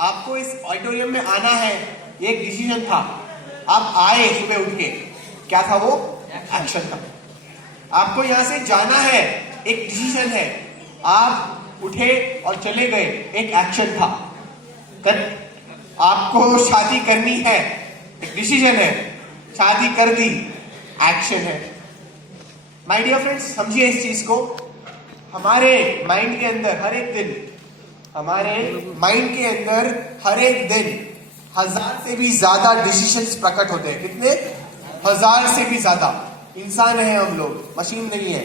आपको इस ऑडिटोरियम में आना है, ये एक डिसीजन था। आप आए सुबह उठ के, क्या था वो? एक्शन था। आपको यहां से जाना है, एक डिसीजन है। आप उठे और चले गए, एक एक्शन था। आपको शादी करनी है, एक डिसीजन है, शादी कर दी, एक्शन है। माय डियर फ्रेंड्स, समझिए इस चीज को। हमारे माइंड के अंदर हर एक दिन, हमारे माइंड के अंदर हर एक दिन 1000 से भी ज्यादा डिसीजंस प्रकट होते हैं। कितने? 1000 से भी ज्यादा। इंसान है हम लोग, मशीन नहीं है।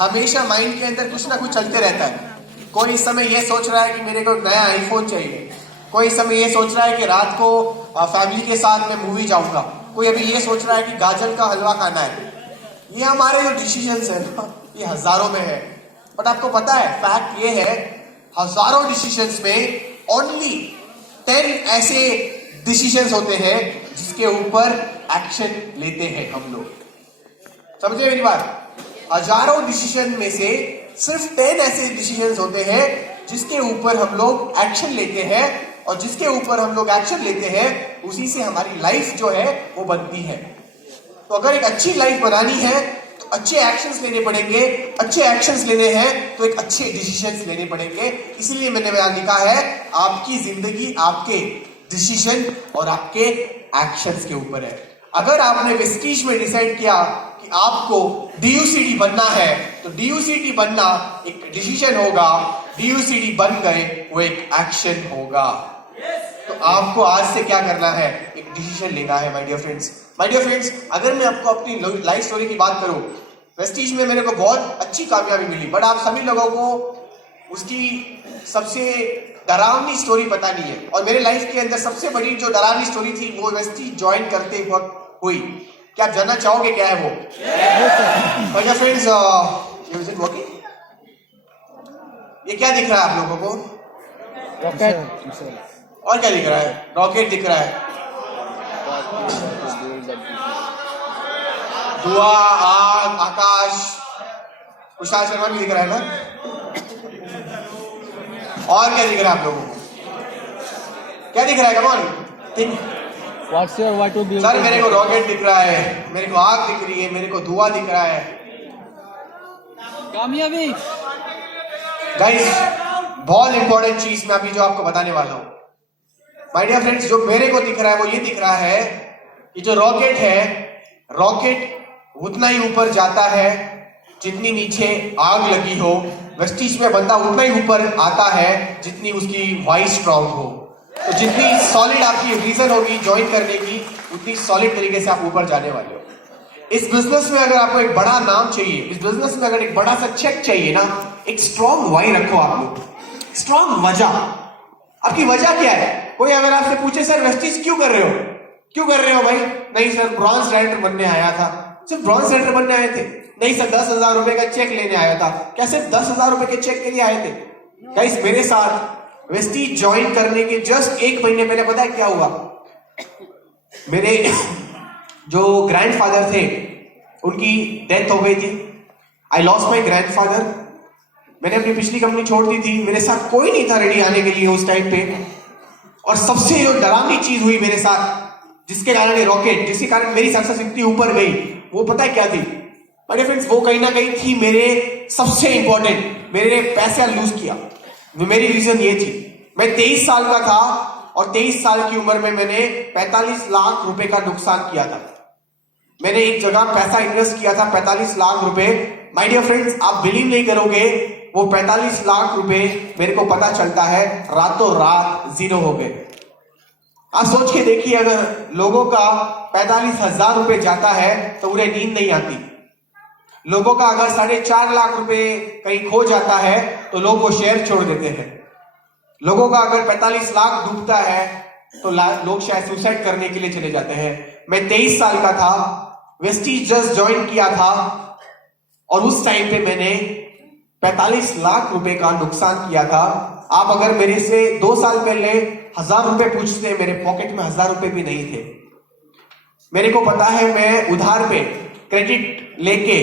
हमेशा माइंड के अंदर कुछ ना कुछ चलते रहता है। कोई इस समय ये सोच रहा है कि मेरे को नया आईफोन चाहिए, कोई इस समय ये सोच रहा है कि रात को फैमिली के साथ मैं मूवी जाऊंगा, कोई अभी ये सोच रहा है कि गाजर का हलवा खाना है। ये हमारे जो डिसीजंस है ना, ये हजारों में है। बट आपको पता है, फैक्ट ये है, हजारों डिसीजंस में ओनली 10 ऐसे डिसीजंस होते हैं जिसके ऊपर एक्शन लेते हैं हम लोग। समझे मेरी बात? हजारों डिसीजन में से सिर्फ 10 ऐसे डिसीजंस होते हैं जिसके ऊपर हम लोग एक्शन लेते हैं, और जिसके ऊपर हम लोग एक्शन लेते हैं उसी से हमारी लाइफ जो है वो बनती है। तो अगर एक अच्छी लाइफ बनानी है तो अच्छे एक्शंस लेने पड़ेंगे, अच्छे एक्शंस लेने हैं तो एक अच्छे डिसीजंस लेने पड़ेंगे। इसीलिए मैंने बयान लिखा है, आपकी जिंदगी आपके डिसीजन और आपके एक्शंस के ऊपर है। अगर आपने वेस्टीज में डिसाइड किया कि आपको DUCD बनना है, तो DUCD बनना एक डिसीजन होगा, DUCD बन गए वो एक एक्शन होगा। तो आपको आज से क्या करना है? एक डिसीजन लेना है my dear friends. My dear friends, अगर मैं आपको अपनी लाइफ स्टोरी की बात करूं, वेस्टीज में मेरे को बहुत अच्छी कामयाबी मिली, बट आप सभी लोगों को उसकी सबसे डरावनी स्टोरी पता नहीं है। और मेरे लाइफ के अंदर सबसे बड़ी जो डरावनी स्टोरी थी वो वेस्टीज ज्वाइन करते वक्त हुई। क्या आप जानना चाहोगे क्या है वो? My dear friends, is it working? ये क्या दिख रहा है आप लोगों को? और क्या दिख रहा है? रॉकेट दिख रहा है, धुआं, आग, आकाश। कुशाल शर्मा भी दिख रहा है ना? और क्या दिख रहा है आप लोगों को? क्या दिख रहा है? Come on think. सर मेरे को रॉकेट दिख रहा है, मेरे को आग दिख रही है, मेरे को धुआं दिख रहा है। कामयाबी गाइस, बहुत इंपॉर्टेंट चीज मैं अभी जो आपको बताने वाला हूं माय डियर फ्रेंड्स, जो मेरे को दिख रहा है वो ये दिख रहा है कि जो रॉकेट है, रॉकेट उतना ही ऊपर जाता है जितनी नीचे आग लगी हो। वेस्टीज में बंदा उतना ही ऊपर आता है जितनी उसकी वॉइस स्ट्रांग हो। तो जितनी सॉलिड आपकी रीजन होगी ज्वाइन करने की, उतनी सॉलिड तरीके से आप ऊपर जाने वाले हो। इस बिजनेस में अगर आपको एक बड़ा नाम चाहिए, इस बिजनेस में अगर एक बड़ा सा चेक चाहिए ना, एक स्ट्रॉन्ग वाई रखो आप लोग, स्ट्रॉन्ग वजह। आपकी वजह क्या है? कोई अगर आपसे पूछे सर वेस्टीज क्यों कर रहे हो, क्यों कर रहे हो भाई? नहीं सर ब्रॉन्ज राइटर बनने आया था। सिर्फ ब्रॉन्ज राइटर बनने आए थे? नहीं सर 10,000 रुपए का चेक लेने आया था। क्या सिर्फ 10,000 रुपए के चेक के लिए आए थे? गाइस, मेरे साथ वेस्टीज ज्वाइन करने के जस्ट 1 महीने पहले पता है क्या हुआ? मेरे जो ग्रैंडफादर थे उनकी डेथ हो गई थी। I lost my grandfather. मैंने अपनी पिछली कंपनी छोड़ दी थी, मेरे साथ कोई नहीं था रेडी आने के लिए उस टाइम पे। और सबसे जो डरावनी चीज हुई मेरे साथ, जिसके कारण ये रॉकेट, जिसके कारण मेरी सक्सेस इतनी ऊपर गई, वो पता है क्या थी? माय फ्रेंड्स, वो कहीं ना कहीं थी मेरे सबसे इंपॉर्टेंट, मेरे पैसे लूज किया। मेरी रीजन ये थी, मैं 23 साल का था और 23 साल की उम्र में मैंने 45 लाख रुपए का नुकसान किया था। मैंने एक जगह पैसा इन्वेस्ट किया था 45 लाख रुपए। माय डियर फ्रेंड्स, आप बिलीव नहीं करोगे, वो 45 लाख रुपए मेरे को पता चलता है रातों रात जीरो हो गए। आप सोच के देखिए, अगर लोगों का 45,000 रुपए जाता है तो उन्हें नींद नहीं आती। लोगों का अगर 4.5 लाख रुपए कहीं खो जाता है तो लोग वो शेयर छोड़ देते हैं। लोगों का अगर 45 लाख डूबता है तो लोग शायद सुसाइड करने के लिए चले जाते हैं। मैं 23 साल का था, वेस्टीज जस्ट ज्वाइन किया था, और उस टाइम पे मैंने 45 लाख रुपए का नुकसान किया था। आप अगर मेरे से 2 साल पहले 1,000 रुपए पूछते, मेरे पॉकेट में 1,000 रुपए भी नहीं थे। मेरे को पता है, मैं उधार पे क्रेडिट लेके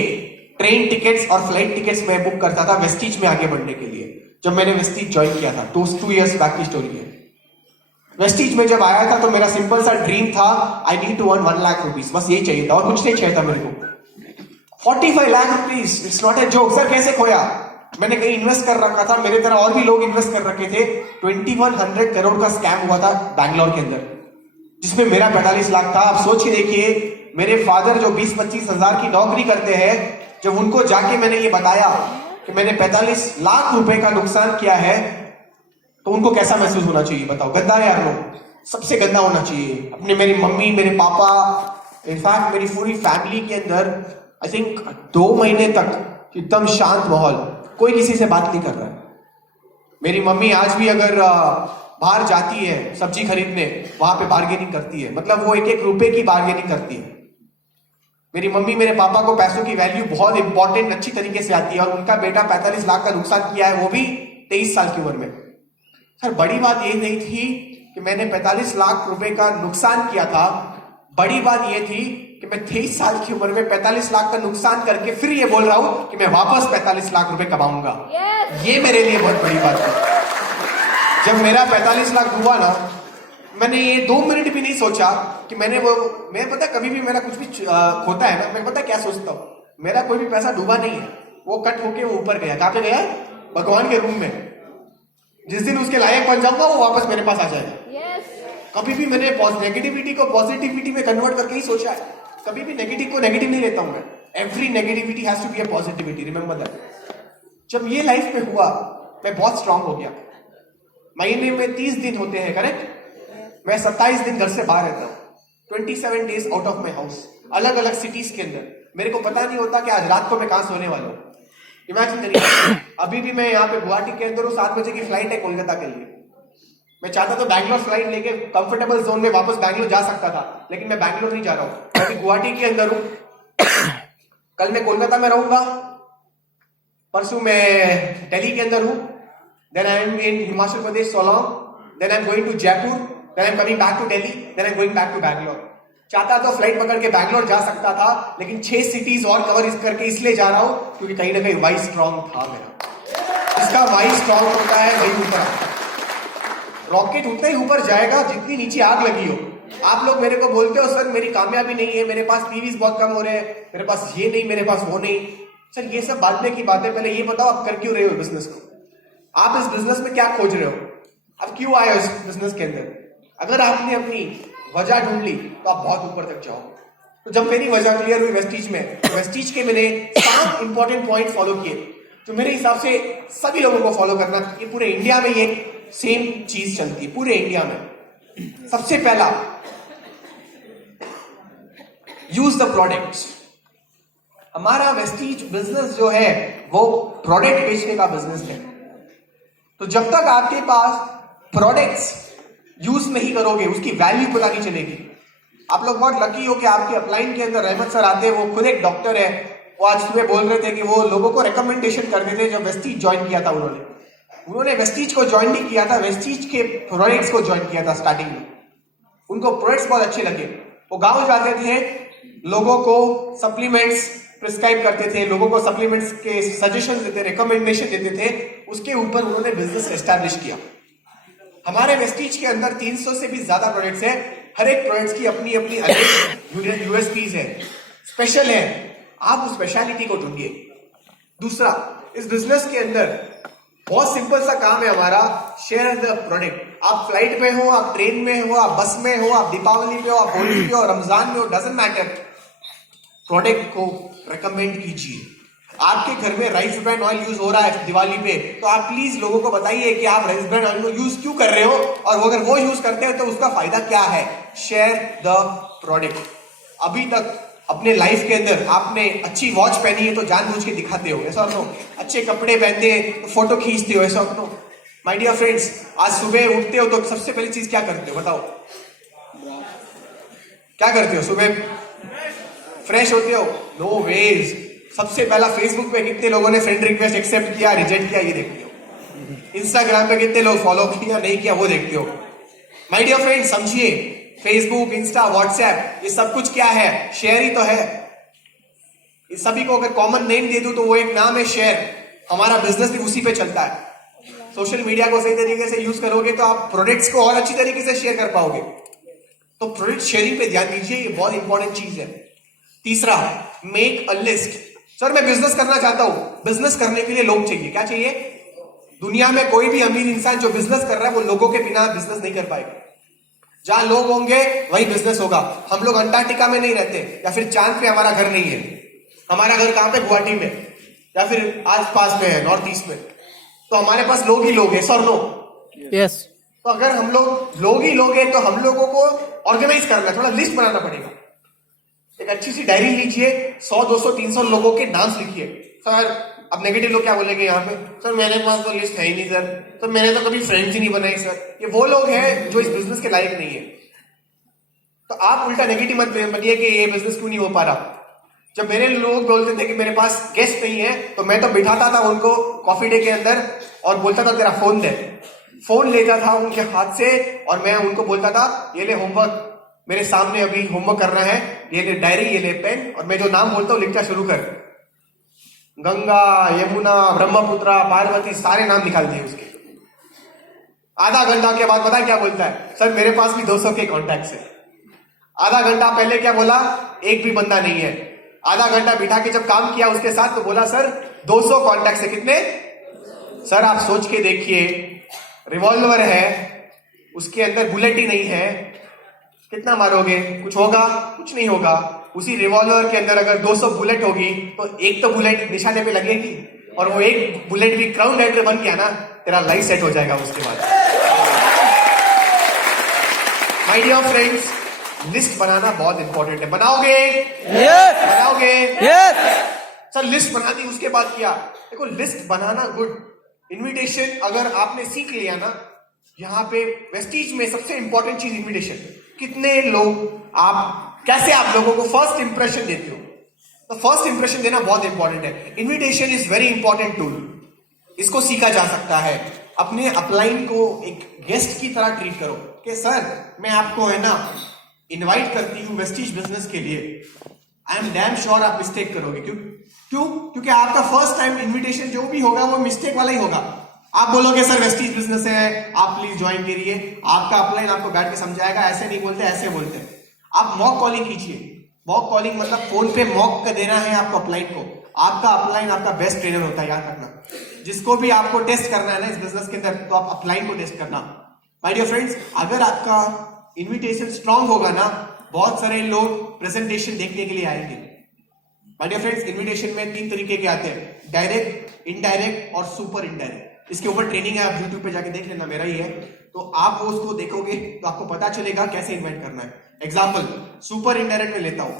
ट्रेन टिकट्स और फ्लाइट टिकट्स मैं बुक करता था वेस्टीज में आगे बढ़ने के लिए, जब मैंने वेस्टीज ज्वाइन किया था। 2 इयर्स बैक की स्टोरी है। वेस्टीज में जब आया था तो मेरा सिंपल सा ड्रीम था, I need to earn 1 lakh rupees, बस यही चाहिए था और कुछ नहीं चाहिए था मेरे को। 45 lakh rupees, it's not a joke. Sir कैसे खोया? मैंने कहीं इन्वेस्ट कर रखा था, मेरे तरह और भी लोग इन्वेस्ट कर रखे थे। 2100 करोड़ का स्कैम हुआ था बैंगलोर के अंदर, जिसमें मेरा 45 लाख था। आप सोच के देखिए, मेरे फादर जो 20-25 हजार की नौकरी करते हैं, जब उनको जाके मैंने ये बताया कि मैंने 45 लाख रुपए का नुकसान किया है, तो उनको कैसा महसूस होना चाहिए बताओ? गंदा है यार, लोग सबसे गंदा होना चाहिए। अपने मेरी मम्मी, मेरे पापा, इनफैक्ट मेरी पूरी फैमिली के अंदर आई थिंक 2 महीने तक एकदम शांत माहौल, कोई किसी से बात नहीं कर रहा है। मेरी मम्मी आज भी अगर बाहर जाती है सब्जी खरीदने, वहां पे बार्गेनिंग करती है, मतलब वो 1-1 रुपए की बार्गेनिंग करती है। मेरी मम्मी, मेरे पापा को पैसों की वैल्यू बहुत इंपॉर्टेंट अच्छी तरीके से आती है, और उनका बेटा 45 लाख का नुकसान किया है, वो भी 23 साल की उम्र में। सर बड़ी बात ये नहीं थी कि मैंने 45 लाख रुपए का नुकसान किया था, बड़ी बात ये थी कि मैं 23 साल की उम्र में 45 लाख का नुकसान करके फिर ये बोल रहा हूं कि मैं वापस 45 लाख रुपए कमाऊंगा। ये मेरे लिए बहुत बड़ी बात थी। जब मेरा 45 लाख डूबा ना, मैंने ये 2 मिनट भी नहीं सोचा कि मैं पता कभी भी मेरा कुछ भी खोता है ना, मैं पता क्या सोचता हूँ, मेरा कोई भी पैसा डूबा नहीं है, वो कट होके वो ऊपर गया। कहां पे गया? भगवान के रूम में। जिस दिन उसके लायक बन जाऊंगा, वो वापस मेरे पास आ जाएगा। कभी भी मैंने नेगेटिविटी को पॉजिटिविटी में कन्वर्ट करके ही सोचा है। कभी भी नेगेटिव को नेगेटिव नहीं लेता हूं मैं। Every negativity has to be a positivity, remember that. जब ये लाइफ में हुआ, मैं बहुत स्ट्रांग हो गया। महीने में 30 दिन होते हैं, करेक्ट? मैं 27 दिन घर से बाहर रहता हूँ, 27 days out of my house, अलग अलग सिटीज के अंदर। मेरे को पता नहीं होता कि आज रात को मैं कहां सोने वाला हूं। इमेजिन करिए, अभी भी मैं यहाँ पे गुवाहाटी के अंदर हूँ, 7 बजे की फ्लाइट है कोलकाता के लिए। मैं चाहता तो बैंगलोर फ्लाइट लेके कंफर्टेबल जोन में वापस बैंगलोर जा सकता था, लेकिन मैं बैंगलोर नहीं जा रहा हूँ, मैं अभी गुवाहाटी के अंदर हूँ। कल मैं कोलकाता में रहूंगा, परसों मैं दिल्ली के अंदर हूँ, then I am in Himachal Pradesh so long, then I am going to Jaipur, then I am coming back to Delhi, then I am going back to Bangalore. चाहता तो फ्लाइट पकड़ के बैंगलोर जा सकता था, लेकिन 6 सिटीज और कवर करके इसलिए जा रहा हूं क्योंकि कहीं ना कहीं वाई स्ट्रॉन्ग था मेरा। इसका वाई स्ट्रॉन्ग होता है वही ऊपर। रॉकेट उतना ही ऊपर जाएगा जितनी नीचे आग लगी हो। आप लोग मेरे को बोलते हो सर मेरी कामयाबी नहीं है, मेरे पास पीवीज बहुत कम हो रहे हैं, मेरे पास ये नहीं, मेरे पास वो नहीं। सर ये सब बाद में की बातें, पहले ये बताओ आप कर क्यों रहे हो बिजनेस को? आप इस बिजनेस में क्या खोज रहे हो? आप क्यों आए हो इस बिजनेस के अंदर? अगर आपने अपनी वजह ढूंढ ली तो आप बहुत ऊपर तक जाओ। तो जब मेरी वजह क्लियर हुई वेस्टीज में, तो वेस्टीज के मैंने 7 इंपॉर्टेंट पॉइंट फॉलो किए, तो मेरे हिसाब से सभी लोगों को फॉलो करना चाहिए। पूरे इंडिया में ये सेम चीज चलती है, पूरे इंडिया में। सबसे पहला, यूज द प्रोडक्ट्स। हमारा वेस्टीज बिजनेस जो है वो प्रोडक्ट बेचने का बिजनेस है। तो जब तक आपके पास प्रोडक्ट्स यूज नहीं करोगे, उसकी वैल्यू पता नहीं चलेगी। आप लोग बहुत लकी हो कि आपके अपलाइन के अंदर रहमत सर आते हैं, वो खुद एक डॉक्टर है। वो आज सुबह बोल रहे थे कि वो लोगों को रिकमेंडेशन करते थे। जब वेस्टीज ज्वाइन किया था उन्होंने वेस्टीज को ज्वाइन नहीं किया था, वेस्टीज के प्रोडक्ट्स को ज्वाइन किया था स्टार्टिंग में। उनको प्रोडक्ट्स बहुत अच्छे लगे। वो गांव जाते थे, लोगों को सप्लीमेंट्स प्रिस्क्राइब करते थे, लोगों को सप्लीमेंट्स के सजेशन देते, रिकमेंडेशन देते थे। उसके ऊपर उन्होंने बिजनेस एस्टैब्लिश किया। हमारे वेस्टीज के अंदर 300 से भी ज्यादा प्रोडक्ट्स हैं। हर एक प्रोडक्ट्स की अपनी अपनी यूएसपीज है, स्पेशल है। आप उस स्पेशलिटी को ढूंढिए। दूसरा, इस बिजनेस के अंदर बहुत सिंपल सा काम है हमारा, शेयर द प्रोडक्ट। आप फ्लाइट में हो, आप ट्रेन में हो, आप बस में हो, आप दीपावली पे हो, आप होली पे हो, रमजान में हो, डजंट मैटर, प्रोडक्ट को रिकमेंड कीजिए। आपके घर में राइस ब्रांड ऑयल यूज हो रहा है दिवाली पे, तो आप प्लीज लोगों को बताइए कि आप राइस ब्रांड ऑयल को यूज क्यों कर रहे हो, और अगर वो यूज करते हो तो उसका फायदा क्या है। Share the product. अभी तक अपने लाइफ के अंदर आपने अच्छी वॉच पहनी है तो जानबूझ के दिखाते हो, ऐसा नो। अच्छे कपड़े पहनते हैं तो फोटो खींचते हो, ऐसा नो। माय डियर फ्रेंड्स, आज सुबह उठते हो तो सबसे पहली चीज क्या करते हो बताओ? क्या करते हो? सुबह फ्रेश होते हो? No ways. सबसे पहला फेसबुक पे कितने लोगों ने फ्रेंड रिक्वेस्ट एक्सेप्ट किया, रिजेक्ट किया, ये देखते हो। इंस्टाग्राम पे कितने लोग फॉलो किया, नहीं किया, वो देखते हो। माय डियर फ्रेंड्स, समझिए, फेसबुक, इंस्टा, व्हाट्सएप, ये सब कुछ क्या है? शेयर ही तो है। इस सभी को अगर कॉमन नेम दे दूं तो वो एक नाम है शेयर। हमारा बिजनेस भी उसी पे चलता है। सोशल मीडिया को सही तरीके से यूज करोगे तो आप प्रोडक्ट्स को और अच्छी तरीके से शेयर कर पाओगे। तो प्रोडक्ट शेयरिंग पे ध्यान दीजिए, ये बहुत इंपॉर्टेंट चीज है। तीसरा, मेक अ लिस्ट। सर मैं बिजनेस करना चाहता हूं, बिजनेस करने के लिए लोग चाहिए। क्या चाहिए? दुनिया में कोई भी अमीर इंसान जो बिजनेस कर रहा है वो लोगों के बिना बिजनेस नहीं कर पाएगा। जहां लोग होंगे वही बिजनेस होगा। हम लोग अंटार्कटिका में नहीं रहते, या फिर चांद पे हमारा घर नहीं है। हमारा घर कहां पे? गुवाहाटी में, या फिर आस पास में है, नॉर्थ ईस्ट में। तो हमारे पास लोग ही लोग हैं, सर नो? यस। तो अगर हम लोग ही लोग हैं तो हम लोगों को ऑर्गेनाइज करना, थोड़ा लिस्ट बनाना पड़ेगा। एक अच्छी सी डायरी लीजिए, 100, 200, 300 लोगों के नाम लिखिए। सर अब नेगेटिव लोग क्या बोलेंगे यहाँ पे? सर मेरे पास तो लिस्ट है ही नहीं सर, तो मैंने तो कभी फ्रेंड्स ही नहीं बनाए सर। ये वो लोग हैं जो इस बिजनेस के लायक नहीं है। तो आप उल्टा नेगेटिव मत बनिए कि ये बिजनेस क्यों नहीं हो पा रहा। जब मेरे लोग बोलते थे कि मेरे पास गेस्ट नहीं है, तो मैं तो बिठाता था उनको कॉफी डे के अंदर और बोलता था तेरा फोन दे। फोन लेता था उनके हाथ से और मैं उनको बोलता था ये ले होमवर्क, मेरे सामने अभी होमवर्क करना है, ये ले डायरी, ये ले पेन, और मैं जो नाम बोलता हूँ लिखना शुरू कर। गंगा, यमुना, ब्रह्मपुत्रा, पार्वती, सारे नाम निकाल दिए उसके। आधा घंटा के बाद पता है क्या बोलता है? सर मेरे पास भी 200 के कॉन्टैक्ट है। आधा घंटा पहले क्या बोला? एक भी बंदा नहीं है। आधा घंटा बिठा के जब काम किया उसके साथ तो बोला सर 200 कॉन्टैक्ट है। कितने? सर आप सोच के देखिए, रिवॉल्वर है, उसके अंदर बुलेट ही नहीं है, कितना मारोगे? कुछ होगा? कुछ नहीं होगा। उसी रिवॉल्वर के अंदर अगर 200 बुलेट होगी तो एक तो बुलेट निशाने पे लगेगी, और वो एक बुलेट भी क्राउन राइडर बन गया ना, तेरा लाइफ सेट हो जाएगा उसके बाद। माय डियर फ्रेंड्स, लिस्ट बनाना बहुत इंपॉर्टेंट है। बनाओगे? यस। बनाओगे? यस। सर लिस्ट बना दी, उसके बाद क्या? देखो लिस्ट बनाना गुड। इनविटेशन अगर आपने सीख लिया ना, यहाँ पे वेस्टीज में सबसे इंपॉर्टेंट चीज इनविटेशन। कितने लोग आप, कैसे आप लोगों को फर्स्ट इंप्रेशन देते हो? तो फर्स्ट इंप्रेशन देना बहुत इंपॉर्टेंट है। Invitation is very important tool. इसको सीखा जा सकता है। अपने अपलाइन को एक गेस्ट की तरह ट्रीट करो कि सर मैं आपको है ना इनवाइट करती हूँ वेस्टीज बिजनेस के लिए। आई एम डैम श्योर आप मिस्टेक करोगे। क्योंकि आपका फर्स्ट टाइम इनविटेशन जो भी होगा वो मिस्टेक वाला ही होगा। आप बोलोगे सर वेस्टीज बिजनेस है, आप प्लीज ज्वाइन करिए। आपका अपलाइन आपको बैठ के समझाएगा, ऐसे नहीं बोलते, ऐसे बोलते हैं। आप मॉक कॉलिंग कीजिए। मॉक कॉलिंग मतलब फोन पे मॉक का देना है आपको अपलाइन को। आपका अपलाइन आपका बेस्ट ट्रेनर होता है, याद रखना। जिसको भी आपको टेस्ट करना है ना इस बिजनेस के अंदर, तो आप अपलाइन को टेस्ट करना। माय डियर फ्रेंड्स, अगर आपका इनविटेशन स्ट्रांग होगा ना, बहुत सारे लोग प्रेजेंटेशन देखने के लिए आएंगे। माय डियर फ्रेंड्स, इनविटेशन में 3 तरीके के आते हैं, डायरेक्ट, इनडायरेक्ट और सुपर इनडायरेक्ट। इसके ऊपर ट्रेनिंग है, आप यूट्यूब पे जाके देख लेना, मेरा ही है। तो आप वो उसको देखोगे तो आपको पता चलेगा कैसे इन्वाइट करना है। एग्जाम्पल सुपर इनडायरेक्ट में लेता हूं।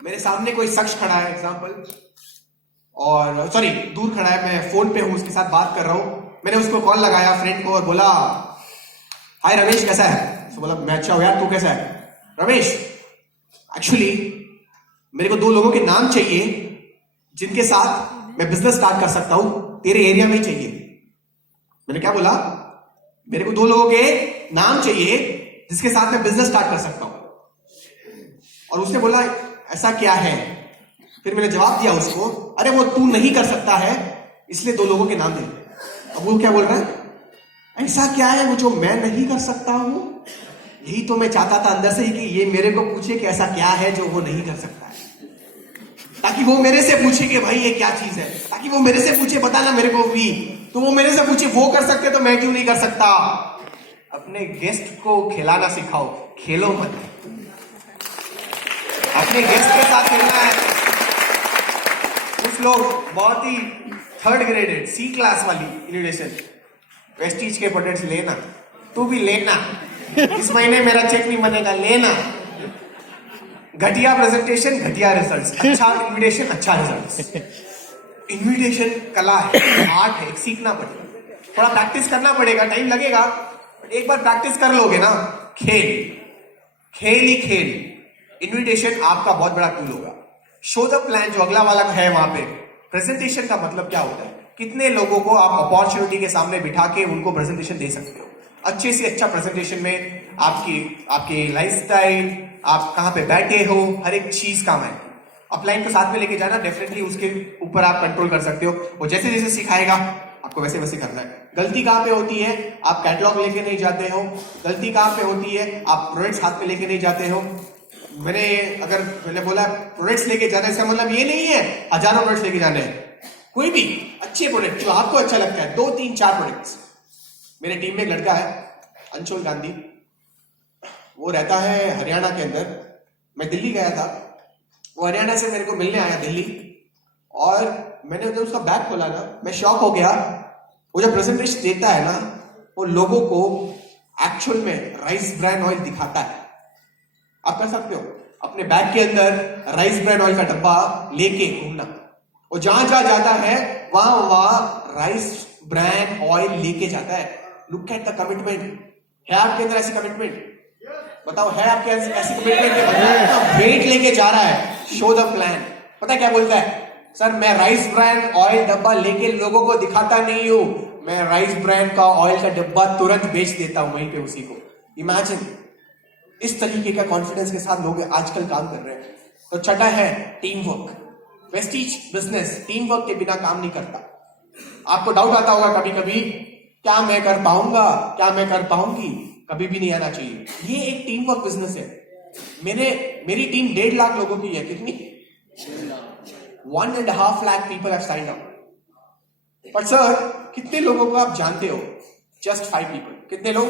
मेरे सामने कोई शख्स खड़ा है एग्जाम्पल, और सॉरी दूर खड़ा है, मैं फोन पे हूं, उसके साथ बात कर रहा हूं। मैंने उसको कॉल लगाया फ्रेंड को और बोला हाय रमेश कैसा है? तो बोला मैं अच्छा हूं यार, तू कैसा है? रमेश एक्चुअली मेरे को 2 लोगों के नाम चाहिए जिनके साथ मैं बिजनेस स्टार्ट कर सकता हूं, तेरे एरिया में ही चाहिए। मैंने क्या बोला? मेरे को 2 लोगों के नाम चाहिए जिसके साथ मैं बिजनेस स्टार्ट कर सकता हूं। और उसने बोला ऐसा क्या है? फिर मैंने जवाब दिया उसको, अरे वो तू नहीं कर सकता है इसलिए 2 लोगों के नाम दे। अब वो क्या बोल रहा है? ऐसा क्या है वो जो मैं नहीं कर सकता हूं? यही तो मैं चाहता था अंदर से ही कि ये मेरे को पूछे कि ऐसा क्या है जो वो नहीं कर सकता है, ताकि वो मेरे से पूछे कि भाई ये क्या चीज है, ताकि वो मेरे से पूछे बताना मेरे को भी, तो वो मेरे से पूछे वो कर सकते तो मैं क्यों नहीं कर सकता। अपने गेस्ट को खिलाना सिखाओ, खेलो मत। अपने गेस्ट के साथ खेलना है। कुछ लोग बहुत ही 3rd ग्रेडेड C क्लास वाली इनविटेशन, वेस्टीज के प्रोडक्ट्स लेना, तू भी लेना, इस महीने मेरा चेक नहीं बनेगा, लेना। घटिया प्रेजेंटेशन, घटिया रिजल्ट्स, अच्छा इनविटेशन, अच्छा रिजल्ट्स। इनविटेशन कला है, आर्ट है, एक सीखना पड़ेगा, थोड़ा प्रैक्टिस करना पड़ेगा, टाइम लगेगा। एक बार प्रैक्टिस कर लोगे ना, खेल ही खेल। इनविटेशन आपका बहुत बड़ा टूल होगा। शो द प्लान जो अगला वाला है वहां पे, प्रेजेंटेशन का मतलब क्या होता है? कितने लोगों को आप अपॉर्चुनिटी के सामने बिठा के उनको प्रेजेंटेशन दे सकते हो? अच्छे से अच्छा प्रेजेंटेशन में आपकी लाइफस्टाइल, आप कहां पे बैठे हो, हर एक चीज काम है। अपलाइन को साथ में लेके जाना, डेफिनेटली उसके ऊपर आप कंट्रोल कर सकते हो। वो जैसे जैसे सिखाएगा आपको वैसे वैसे करना है। गलती कहां पे होती है? आप कैटलॉग लेके नहीं जाते हो। गलती कहां पे होती है? आप प्रोडक्ट्स हाथ में लेके नहीं जाते हो। मैंने बोला प्रोडक्ट्स लेके जाने से मतलब ये नहीं है हजारों प्रोडक्ट्स लेके जाने हैं। कोई भी अच्छे प्रोडक्ट जो आपको अच्छा लगता है, 2 3 4 प्रोडक्ट्स। मेरे टीम में एक लड़का है अंशुल गांधी, वो रहता है हरियाणा के अंदर। मैं दिल्ली गया था, वो हरियाणा से मेरे को मिलने आया दिल्ली, और मैंने जब उसका बैग खोला ना, मैं शॉक हो गया। वो जब प्रेजेंटेशन देता है ना, वो लोगों को एक्चुअल में राइस ब्रान ऑयल दिखाता है। आप कर सकते हो अपने बैग के अंदर राइस ब्रान ऑयल का डब्बा लेके घूमना। वो जहां जहां जाता है वहां राइस ब्रान ऑयल लेके जाता है। Look at the commitment. है आपके अंदर ऐसी कमिटमेंट? बताओ, है आपके ऐसी कमिटमेंट? वेट लेके जा रहा है। Show the plan. पता है क्या बोलता है? सर मैं राइस ब्रांड ऑयल डब्बा लेके लोगों को दिखाता नहीं हूं, मैं राइस ब्रांड का ऑयल का डब्बा तुरंत बेच देता हूं वहीं पे उसी को। इमेजिन, इस तरीके का कॉन्फिडेंस के साथ लोग आजकल काम कर रहे हैं। तो छठा है team work. Vestige business team work के बिना काम नहीं करता। आपको डाउट आता होगा कभी कभी, क्या मैं कर पाऊंगा, क्या मैं कर पाऊंगी? कभी भी नहीं आना चाहिए। ये एक टीम वर्क बिजनेस है। मेरी टीम 1.5 लाख लोगों की है। कितनी? 1.5 lakh people have signed up. पर सर कितने लोगों को आप जानते हो? Just 5 people. कितने लोग?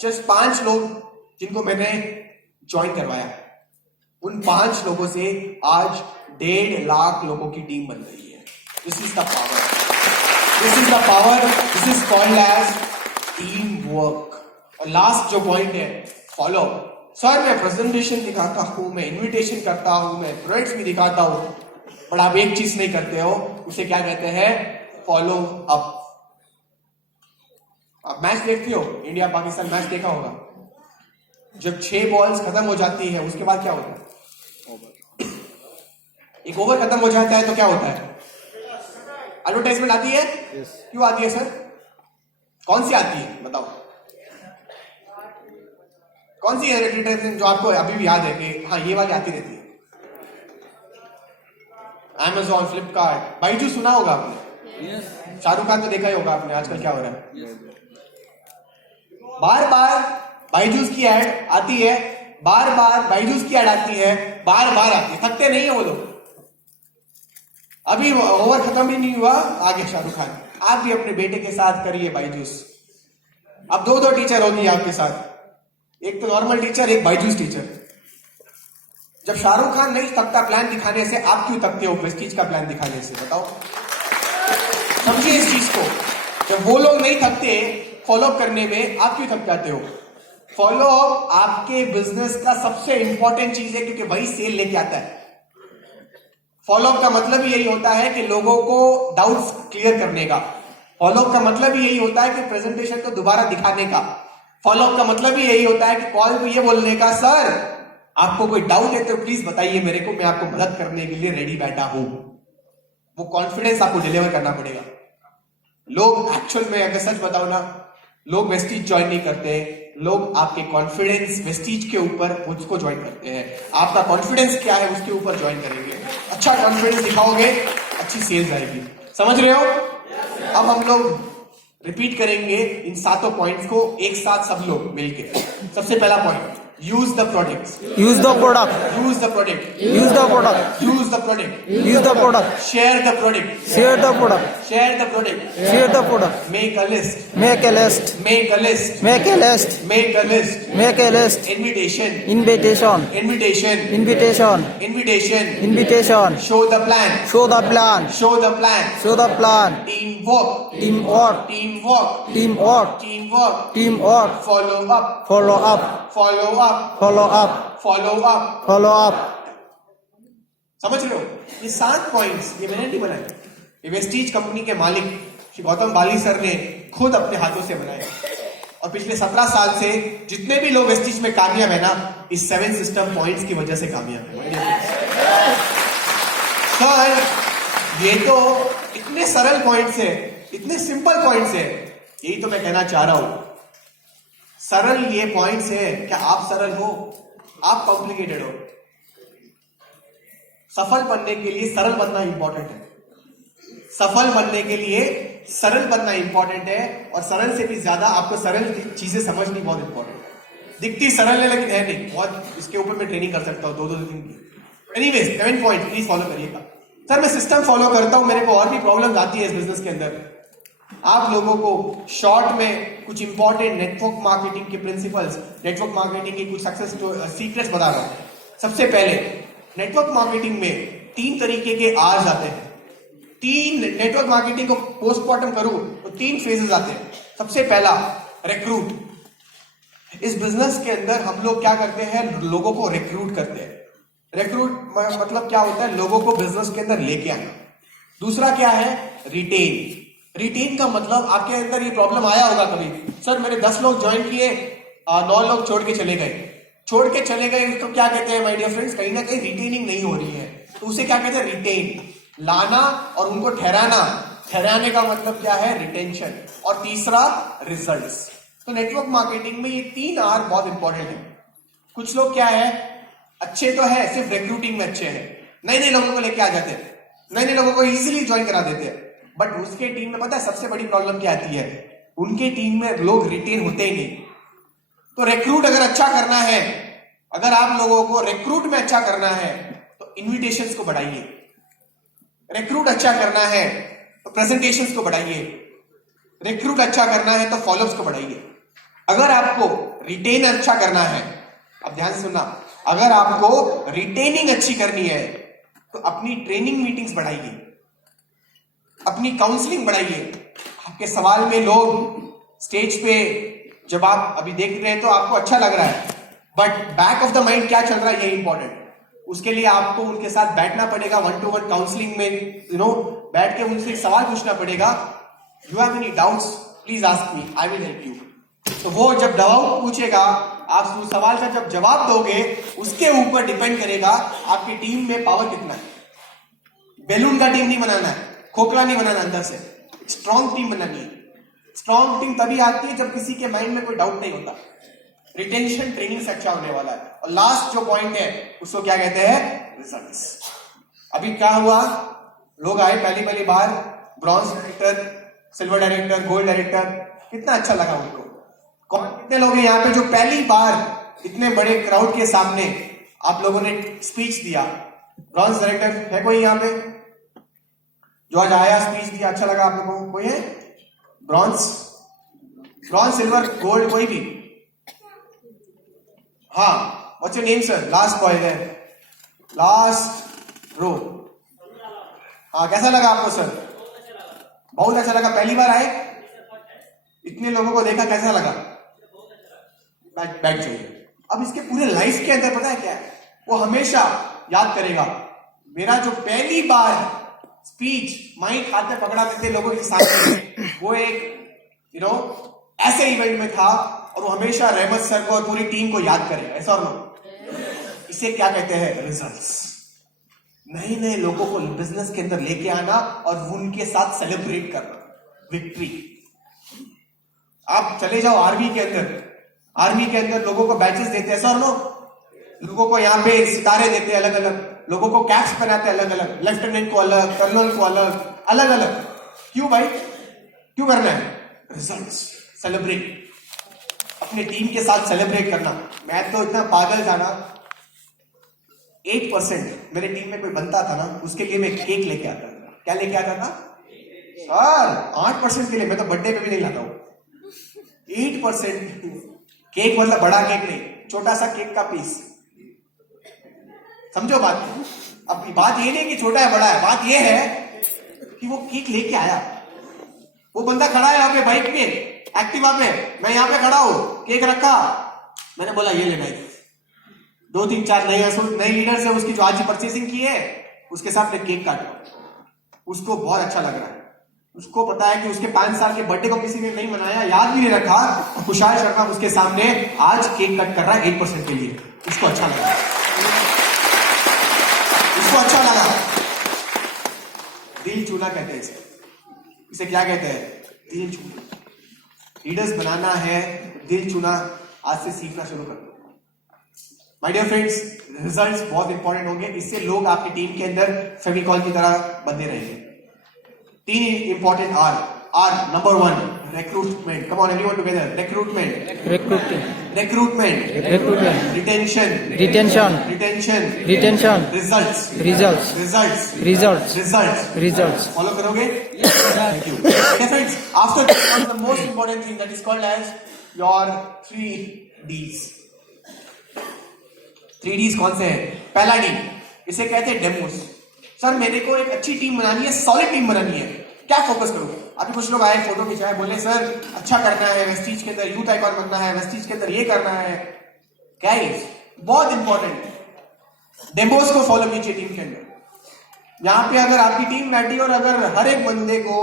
जस्ट 5 लोग जिनको मैंने ज्वाइन करवाया। उन 5 लोगों से आज 1.5 लाख लोगों की टीम बन रही है। This is the power, this is the power, this is called as team work. और लास्ट जो पॉइंट है, फॉलो। सर मैं प्रेजेंटेशन दिखाता हूं, मैं इन्विटेशन करता हूं, मैं प्रोडक्ट्स भी दिखाता हूं, पर आप एक चीज नहीं करते हो, उसे क्या कहते हैं? Follow up. आप मैच देखते हो, इंडिया पाकिस्तान मैच देखा होगा। जब 6 बॉल्स खत्म हो जाती है उसके बाद क्या होता है? एक ओवर खत्म हो जाता है तो क्या होता है? एडवर्टाइजमेंट आती है। क्यों आती है सर? कौन सी आती है बताओ? कौन सी एडवर्टाइजमेंट जो आपको अभी भी याद है कि हाँ ये वाली आती रहती है? Amazon, फ्लिपकार्ट, बाइजू सुना होगा आपने? शाहरुख खान तो देखा ही होगा आपने आजकल क्या हो रहा है। बार बार बाइजूस की एड आती है, बार बार बाइजूस की एड आती है, बार बार आती है। थकते नहीं है वो लोग। अभी ओवर खत्म ही नहीं हुआ, आगे शाहरुख खान। आप भी अपने बेटे के साथ करिए बाइजूस। अब 2 टीचर होगी आपके साथ, एक तो नॉर्मल टीचर, एक बाइजूस टीचर। जब शाहरुख खान नहीं थकता प्लान दिखाने से, आप क्यों थकते हो प्रेस्टीज का प्लान दिखाने से? बताओ, समझिए इस चीज को। जब वो लोग नहीं थकते फॉलो अप करने में, आप क्यों थक जाते हो? फॉलो अप आपके बिजनेस का सबसे इंपॉर्टेंट चीज है, क्योंकि वही सेल लेके आता है। फॉलो अप का मतलब यही होता है कि लोगों को डाउट्स क्लियर करने का। फॉलो अप का मतलब यही होता है कि प्रेजेंटेशन को दोबारा दिखाने का। फॉलो अप का मतलब यही होता है कि कॉल पे ये बोलने का, सर आपको कोई डाउट है तो प्लीज बताइए मेरे को, मैं आपको मदद करने के लिए रेडी बैठा हूं। वो कॉन्फिडेंस आपको डिलीवर करना पड़ेगा। लोग एक्चुअल में अगर सच बताओ ना, लोग वेस्टीज ज्वाइन नहीं करते। लोग आपके कॉन्फिडेंस वेस्टीज के ऊपर उसको ज्वाइन करते हैं। आपका कॉन्फिडेंस क्या है उसके ऊपर ज्वाइन करेंगे। अच्छा कॉन्फिडेंस दिखाओगे, अच्छी सेल्स आएगी। समझ रहे हो? अब हम लोग रिपीट करेंगे इन 7 पॉइंट्स को एक साथ सब लोग मिलकर। सबसे पहला point, use the products, Use the product. use the product, Use the product. use the product, Use the product. share the product, Share the product. share the product, Share the product. make a list, Make a list. make a list, Make a list. make a list, Make a list. invitation, Invitation. invitation, Invitation. invitation, Invitation. show the plan, Show the plan. show the plan, Show the plan. teamwork, Teamwork. teamwork, Teamwork. teamwork, Teamwork. follow up, Follow up. follow up, Follow up. follow up. Follow up. समझ रहे हो? ये 7 points ये मैंने नहीं बनाए, ये Vestige company के मालिक श्री गौतम बाली सर ने खुद अपने हाथों से बनाए। और पिछले 17 साल से जितने भी लोग वेस्टीज में कामयाब है ना, इस 7 सिस्टम पॉइंट्स की वजह से कामयाब है। सर ये तो इतने सरल पॉइंट्स है, इतने सिंपल पॉइंट्स है। यही तो मैं कहना चाह रहा हूं, सरल ये पॉइंट्स है। क्या आप सरल हो? आप कॉम्प्लिकेटेड हो? सफल बनने के लिए सरल बनना इंपॉर्टेंट है। सफल बनने के लिए सरल बनना इंपॉर्टेंट है, और सरल से भी ज्यादा आपको सरल चीजें समझनी बहुत इंपॉर्टेंट है। दिखती सरल है लेकिन है नहीं, बहुत इसके ऊपर मैं ट्रेनिंग कर सकता हूँ 2-2 दिन की। एनीवेज 7 पॉइंट प्लीज फॉलो करिएगा। सर मैं सिस्टम फॉलो करता हूं, मेरे को और भी प्रॉब्लम आती है इस बिजनेस के अंदर। आप लोगों को शॉर्ट में कुछ इंपॉर्टेंट नेटवर्क मार्केटिंग के प्रिंसिपल्स, नेटवर्क मार्केटिंग की कुछ सक्सेस सीक्रेट्स बता रहा हूं। सबसे पहले नेटवर्क मार्केटिंग में 3 तरीके के आर्स आते हैं। 3 नेटवर्क मार्केटिंग को पोस्टमार्टम करूं तो 3 फेजेस आते हैं। सबसे पहला रिक्रूट। इस बिजनेस के अंदर हम लोग क्या करते हैं, लोगों को रिक्रूट करते हैं। रिक्रूट मतलब क्या होता है, लोगों को बिजनेस के अंदर लेके आना। दूसरा क्या है, रिटेन। रिटेन का मतलब आपके अंदर ये प्रॉब्लम आया होगा कभी, सर मेरे 10 लोग ज्वाइन किए, 9 लोग छोड़ के चले गए। छोड़ के चले गए तो क्या कहते हैं माय डियर फ्रेंड्स, कहीं ना कहीं रिटेनिंग नहीं हो रही है, तो उसे क्या कहते हैं, रिटेन। लाना और उनको ठहराना, ठहराने का मतलब क्या है, रिटेंशन। और तीसरा रिजल्ट्स। तो नेटवर्क मार्केटिंग में ये 3 आर बहुत इंपॉर्टेंट है। कुछ लोग क्या है, अच्छे तो है, सिर्फ रिक्रूटिंग में अच्छे हैं, नए नए लोगों को लेके आ जाते हैं, नए नए लोगों को इजीली ज्वाइन करा देते हैं, बट उसके टीम में पता है सबसे बड़ी प्रॉब्लम क्या आती है, उनके टीम में लोग रिटेन होते ही नहीं। तो रिक्रूट अगर अच्छा करना है, अगर आप लोगों को रिक्रूट में अच्छा करना है तो इन्विटेशंस को बढ़ाइए। रिक्रूट अच्छा करना है तो प्रेजेंटेशंस को बढ़ाइए। रिक्रूट अच्छा करना है तो फॉलोअप्स को बढ़ाइए। अगर आपको रिटेन अच्छा करना है, अब ध्यान से सुनना, अगर आपको रिटेनिंग अच्छी करनी है तो अपनी ट्रेनिंग मीटिंग्स बढ़ाइए, अपनी काउंसलिंग बढ़ाइए। आपके सवाल में लोग स्टेज पे जब आप अभी देख रहे हैं तो आपको अच्छा लग रहा है, but back of the mind क्या चल रहा है, ये इंपॉर्टेंट। उसके लिए आपको उनके साथ बैठना पड़ेगा, 1-to-1 काउंसलिंग में बैठ के उनसे सवाल पूछना पड़ेगा। You have any doubts please ask me, I will help you. तो वो जब डाउट पूछेगा, आप उस सवाल का जब जवाब दोगे, उसके ऊपर डिपेंड करेगा आपकी टीम में पावर कितना है। बैलून का टीम नहीं बनाना है, खोखला नहीं बनाना, अंदर से स्ट्रॉन्ग टीम बनानी है। स्ट्रॉन्ग टीम तभी आती है जब किसी के माइंड में कोई डाउट नहीं होता। रिटेंशन ट्रेनिंग से अच्छा होने वाला है। और लास्ट जो पॉइंट है उसको क्या कहते हैं, रिजल्ट्स। अभी क्या हुआ, लोग आए पहली बार, bronze director, silver director, gold director, कितना अच्छा लगा उनको। कौन कितने लोग हैं यहाँ पे जो पहली बार इतने बड़े क्राउड के सामने आप लोगों ने स्पीच दिया? ब्रॉन्ज डायरेक्टर है कोई यहाँ पे जो आज आया, स्पीच दिया, अच्छा लगा आप लोगों को? कोई है? ब्रॉन्ज, सिल्वर, गोल्ड, कोई भी? हाँ, what's your name sir? Last boy है, लास्ट रो। हाँ, कैसा लगा आपको सर? बहुत अच्छा लगा। पहली बार आए, इतने लोगों को देखा, कैसा लगा? बैठ जाइए। अब इसके पूरे लाइफ के अंदर पता है क्या है, वो हमेशा याद करेगा, मेरा जो पहली बार स्पीच माइक हाथ में पकड़ा देते लोगों के सामने, वो एक ऐसे इवेंट में था, और वो हमेशा रहमत सर को और पूरी टीम को याद करेगा। ऐसा और नो, इसे क्या कहते हैं, रिजल्ट्स। नए नए लोगों को बिजनेस के अंदर लेके आना और उनके साथ सेलिब्रेट करना, विक्ट्री। आप चले जाओ आर्मी के अंदर लोगों को बैचेस देते हैं, ऐसा और नो, लोगों को यहाँ पे सितारे देते हैं अलग अलग, लोगों को कैप्स पहनाते हैं अलग अलग, लेफ्टिनेंट को अलग, कर्नल को अलग अलग। क्यों भाई, क्यों करना है? रिजल्ट्स, सेलिब्रेट, अपने टीम के साथ सेलिब्रेट करना। मैं तो इतना पागल था ना, 8% मेरे टीम में कोई बनता था ना, उसके लिए मैं केक लेके आता था। क्या लेके आता था सर? 8% के लिए मैं तो बर्थडे पे भी नहीं लाता हूं। 8% केक, मतलब बड़ा केक नहीं, छोटा सा केक का पीस। समझो बात। अब बात ये नहीं कि छोटा है बड़ा है, बात ये है कि वो केक लेके आया। वो बंदा खड़ा है यहाँ पे बाइक पे, एक्टिवा पे, मैं यहाँ पे खड़ा हूं, केक रखा, मैंने बोला ये ले भाई। 2-3-4 नए लीडर से उसकी जो आज परचेसिंग की है, उसके साथ में केक काटा। उसको बहुत अच्छा लग रहा है। उसको पता है कि उसके 5 साल के बर्थडे को किसी ने नहीं मनाया, याद भी नहीं रखा। खुशहाल शर्मा उसके सामने आज केक कट कर रहा है 8% के लिए। उसको अच्छा लगा, उसको अच्छा लगा। दिल चूना कहते हैं इसे क्या कहते हैं? दिल चूना। लीडर्स बनाना है, दिल चुना आज से सीखना शुरू कर दो। माय डियर फ्रेंड्स, रिजल्ट्स बहुत इंपॉर्टेंट होंगे, इससे लोग आपकी टीम के अंदर फेविकॉल की तरह बंधे रहेंगे। तीन important are number 1 recruitment. Come on everyone together. Recruitment. Recruiting. Recruitment. Recruitment. Retention. Retention. Retention. Retention. Results. Results. Results. Results. Results. Results. Follow करोगे? Thank you. Okay friends, after this comes the most important thing that is called as your 3Ds. 3Ds कौन से हैं? पहला D, इसे कहते हैं demos. Sir मेरे को एक अच्छी टीम बनानी है, सॉलिड टीम बनानी है, क्या फोकस करूं? अभी कुछ लोग आए, फोटो खिंचाए, बोले सर अच्छा करना है, वेस्टीज के अंदर यूथ आइकॉन बनना है, वेस्टीज के अंदर ये करना है. गाइस बहुत इंपॉर्टेंट, डेमोस को फॉलो कीजिए टीम के अंदर. यहाँ पे अगर आपकी टीम बैठी और अगर हर एक बंदे को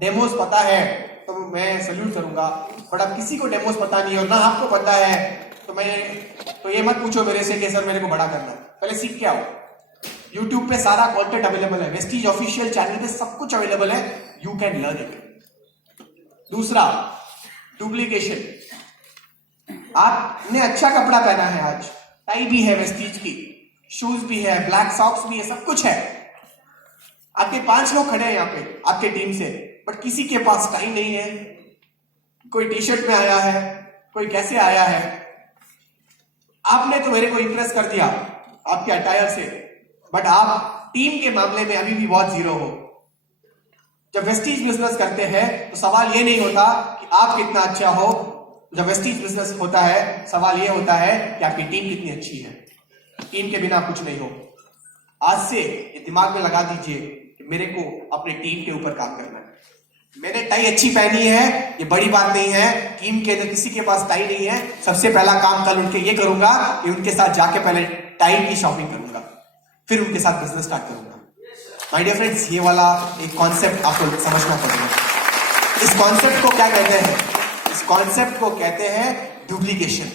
डेमोस पता है तो मैं सल्यूट करूंगा. बट अब किसी को डेमोस पता नहीं है और ना आपको पता है तो ये मत पूछो मेरे से कि सर मेरे को बड़ा करना है. पहले सीख के आओ. YouTube पे सारा कंटेंट अवेलेबल है, वेस्टीज ऑफिशियल चैनल पे सब कुछ अवेलेबल है, यू कैन लर्न इट. दूसरा, डुप्लीकेशन. आपने अच्छा कपड़ा पहना है, आज टाई भी है वेस्टीज की, शूज भी है, ब्लैक सॉक्स भी है, सब कुछ है. आपके 5 लोग खड़े हैं यहाँ पे आपके टीम से, बट किसी के पास टाई नहीं है. कोई टी शर्ट में आया है, कोई कैसे आया है. आपने तो मेरे को इंप्रेस कर दिया आपके अटायर से, बट आप टीम के मामले में अभी भी बहुत जीरो हो. जब वेस्टीज बिजनेस करते हैं तो सवाल ये नहीं होता कि आप कितना अच्छा हो. जब वेस्टीज बिजनेस होता है सवाल ये होता है कि आपकी टीम कितनी अच्छी है. टीम के बिना आप कुछ नहीं हो. आज से ये दिमाग में लगा दीजिए कि मेरे को अपनी टीम के ऊपर काम करना है. मैंने टाई अच्छी पहनी है, ये बड़ी बात नहीं है. टीम के अंदर किसी के पास टाई नहीं है, सबसे पहला काम कल उठ के ये करूंगा कि उनके साथ जाके पहले टाई की शॉपिंग करूंगा, फिर उनके साथ बिजनेस स्टार्ट करूंगा. माय डियर फ्रेंड्स, ये वाला एक कॉन्सेप्ट आपको समझना पड़ेगा. इस कॉन्सेप्ट को क्या कहते हैं? इस कॉन्सेप्ट को कहते हैं डुप्लीकेशन.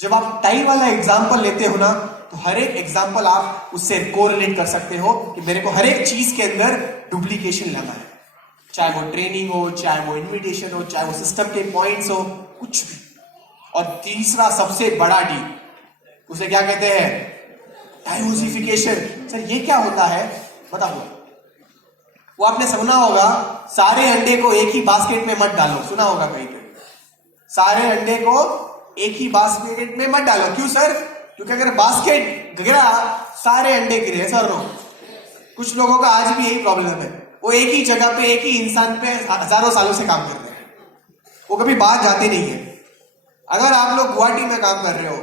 जब आप टाई वाला एग्जांपल लेते हो ना, तो हर एक एग्जांपल आप उससे कोरिलेट कर सकते हो कि मेरे को हर एक चीज के अंदर डुप्लीकेशन लाना है. चाहे वो ट्रेनिंग हो, चाहे वो इन्विटेशन हो, चाहे वो सिस्टम के पॉइंट्स हो, कुछ भी. और तीसरा सबसे बड़ा डी, उसे क्या कहते हैं? डाइवर्सिफिकेशन. सर ये क्या होता है बताओ. वो आपने सुना होगा, सारे अंडे को एक ही बास्केट में मत डालो. सुना होगा कहीं पे, सारे अंडे को एक ही बास्केट में मत डालो. क्यों सर? क्योंकि अगर बास्केट गिरा सारे अंडे गिरे. सर नो, कुछ लोगों का आज भी यही प्रॉब्लम है. वो एक ही जगह पे एक ही इंसान पे हजारों सालों से काम कर रहे हैं, वो कभी बाहर जाते नहीं है. अगर आप लोग गुवाहाटी में काम कर रहे हो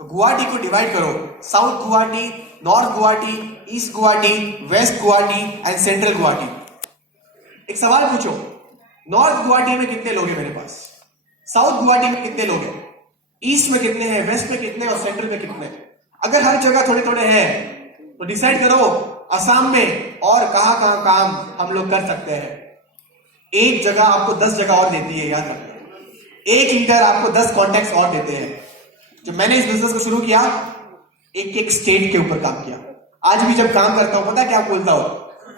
तो गुवाहाटी को डिवाइड करो. South Guwahati, north Guwahati, east Guwahati, west Guwahati and central Guwahati. एक सवाल पूछो, नॉर्थ गुवाहाटी में कितने लोग हैं मेरे पास? साउथ गुवाहाटी में कितने लोग हैं? ईस्ट में कितने हैं? वेस्ट में कितने और सेंट्रल में कितने? अगर हर जगह थोड़े थोड़े हैं तो डिसाइड करो असम में और कहां कहां काम हम लोग कर सकते हैं. एक जगह आपको 10 जगह और देती है, याद रखना. एक लीडर आपको 10 कॉन्टेक्ट और देते हैं. जब मैंने इस बिजनेस को शुरू किया, एक एक स्टेट के ऊपर काम किया. आज भी जब काम करता हूं, पता है क्या बोलता हूं?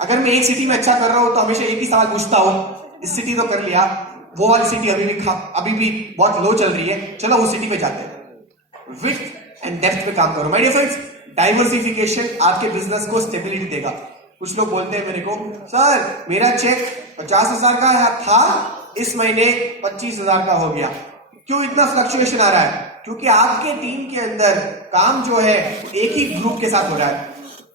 अगर मैं एक सिटी में अच्छा कर रहा हूं तो हमेशा एक ही सवाल पूछता हूं, इस सिटी तो कर लिया, वो वाली सिटी अभी भी बहुत लो चल रही है, चलो उस सिटी में जाते हैं. विड्थ एंड डेप्थ पे काम करो. माय डियर फ्रेंड्स, डाइवर्सिफिकेशन आपके बिजनेस को स्टेबिलिटी देगा. कुछ लोग बोलते हैं मेरे को, सर मेरा चेक 50,000 का था, इस महीने 25,000 का हो गया. क्यों इतना फ्लक्चुएशन आ रहा है? क्योंकि आपके टीम के अंदर काम जो है एक ही ग्रुप के साथ हो रहा है,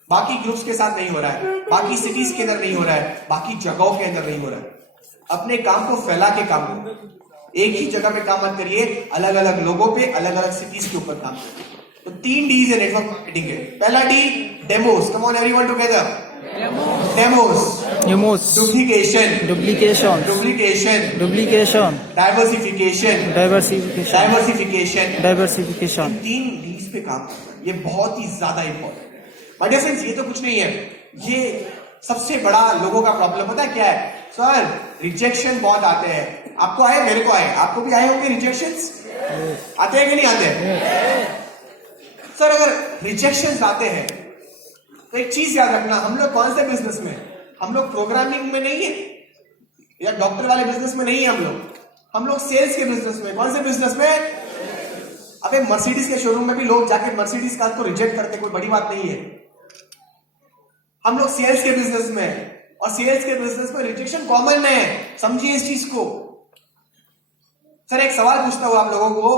बाकी ग्रुप्स के साथ नहीं हो रहा है, बाकी सिटीज के अंदर नहीं हो रहा है, बाकी जगहों के अंदर नहीं हो रहा है. अपने काम को फैला के काम करो. एक ही जगह पे काम मत करिए, अलग अलग लोगों पे, अलग अलग सिटीज के ऊपर काम करिए. तो 3 डीज है नेटवर्क मार्केटिंग के. पहला D, demos. Come on everyone together. Demos. Demos. Duplication. Duplication. Duplication. Duplication. Diversification. Diversification. Diversification. Diversification. 3 डीज पे काम करना, ये बहुत ही ज्यादा इंपॉर्टेंट. माय डियर फ्रेंड्स, ये तो कुछ नहीं है, ये सबसे बड़ा लोगों का प्रॉब्लम पता है क्या है? सर रिजेक्शन बहुत आते हैं. आपको आए, मेरे को आए, आपको भी आए होंगे रिजेक्शंस. आते हैं कि नहीं आते? सर अगर रिजेक्शंस आते हैं तो एक चीज याद रखना, हम लोग कौन से बिजनेस में? हम लोग प्रोग्रामिंग में नहीं है या डॉक्टर वाले बिजनेस में नहीं है. हम लोग सेल्स के बिजनेस में. कौन से बिजनेस में? अबे मर्सिडीज के शोरूम में भी लोग जाके मर्सिडीज कार को रिजेक्ट करते, कोई बड़ी बात नहीं है. हम लोग सेल्स के बिजनेस में. और सेल्स के बिजनेस में रिजेक्शन कॉमन है, समझिए इस चीज को। सर एक सवाल पूछता हूं आप लोगों को,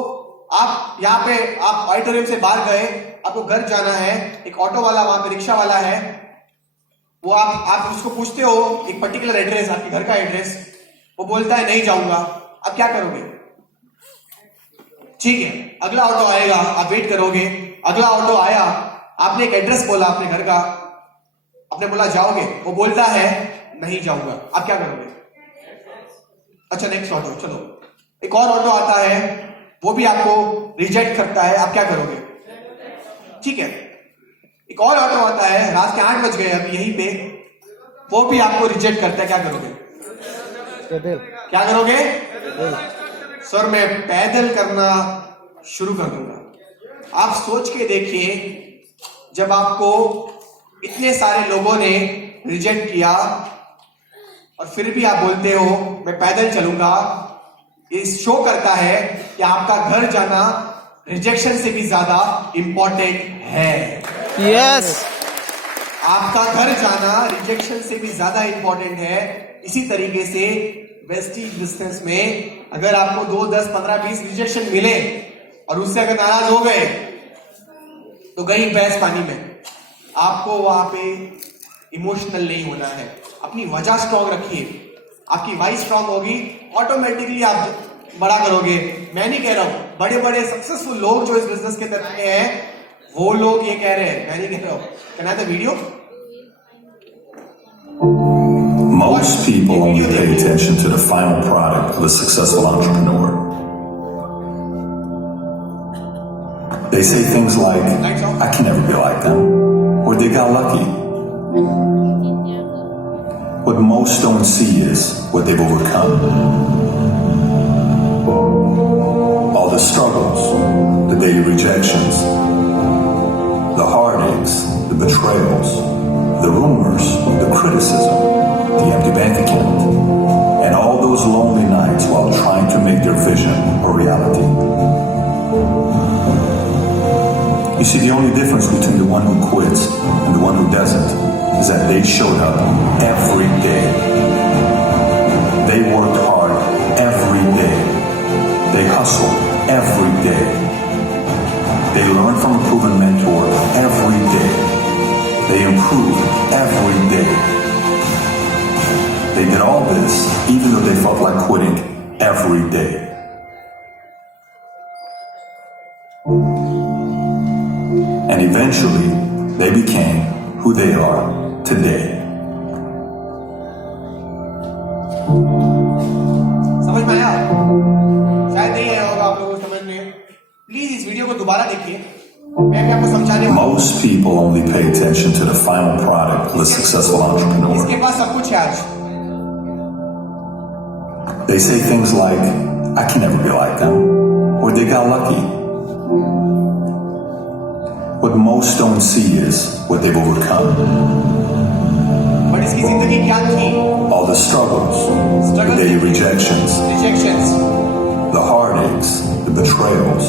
आप यहाँ पे आप ऑडिटोरियम से बाहर गए, आपको घर जाना है, एक ऑटो वाला वहां पे रिक्शा वाला है, वो आप उसको पूछते हो एक पर्टिकुलर एड्रेस, आपके घर का एड्रेस, वो बोलता है नहीं जाऊंगा, आप क्या करोगे? ठीक है, अगला ऑटो आएगा, आप वेट करोगे, अगला ऑटो आया, आपने एक एड्रेस बोला अपने घर का, आपने बोला जाओगे, वो बोलता है नहीं जाऊंगा, आप क्या करोगे? अच्छा नेक्स्ट ऑटो, चलो एक और ऑटो आता है, वो भी आपको रिजेक्ट करता है, आप क्या करोगे? ठीक है, एक और ऑटो आता है, रात के 8 बज गए अभी यहीं पे, वो भी आपको रिजेक्ट करता है, क्या करोगे? क्या करोगे? सर मैं पैदल करना शुरू कर दूंगा। आप सोच के देखिए, जब आपको इतने सारे लोगों ने रिजेक्ट किया और फिर भी आप बोलते हो मैं पैदल चलूंगा, ये शो करता है कि आपका घर जाना रिजेक्शन से भी ज्यादा इंपॉर्टेंट है। यस। आपका घर जाना रिजेक्शन से भी ज्यादा इंपॉर्टेंट है। इसी तरीके से वेस्टीज बिजनेस में अगर आपको 2, 10, 15, 20 रिजेक्शन मिले और उससे अगर नाराज हो गए तो गई भैंस पानी में। आपको वहां पे इमोशनल नहीं होना है, अपनी वजह स्ट्रॉन्ग रखिए, आपकी वाइज स्ट्रॉन्ग होगी, ऑटोमेटिकली आप बड़ा करोगे। मैं नहीं कह रहा हूं, बड़े बड़े सक्सेसफुल लोग जो इस बिजनेस के तरफ में हैं, वो लोग ये कह रहे हैं, मैं नहीं कह रहा हूं। Can I have the video? Most people only pay attention to the final product of a successful entrepreneur. They say things like, I can never be like them, or they got lucky. What most don't see is what they've overcome. All the struggles, the daily rejections, the heartaches, the betrayals, the rumors, the criticism, the empty bank account, and all those lonely nights while trying to make their vision a reality. You see, the only difference between the one who quits and the one who doesn't is that they showed up every day. They worked hard every day. They hustled every day. They learned from a proven mentor every day. They improved every day. They did all this even though they felt like quitting every day. And eventually, they became who they are today. समझ में आया? शायद नहीं आया होगा आप लोगों को समझ में। प्लीज इस वीडियो को दोबारा देखिए, मैं भी आपको समझाने वाला हूं। Most people only pay attention to the final product of a successful entrepreneur. इसके पास सब कुछ है आज। They say things like, I can never be like them, or they got lucky. What most don't see is what they've overcome. But इसकी जिंदगी क्या थी? All the struggles, the daily rejections, the heartaches, the betrayals,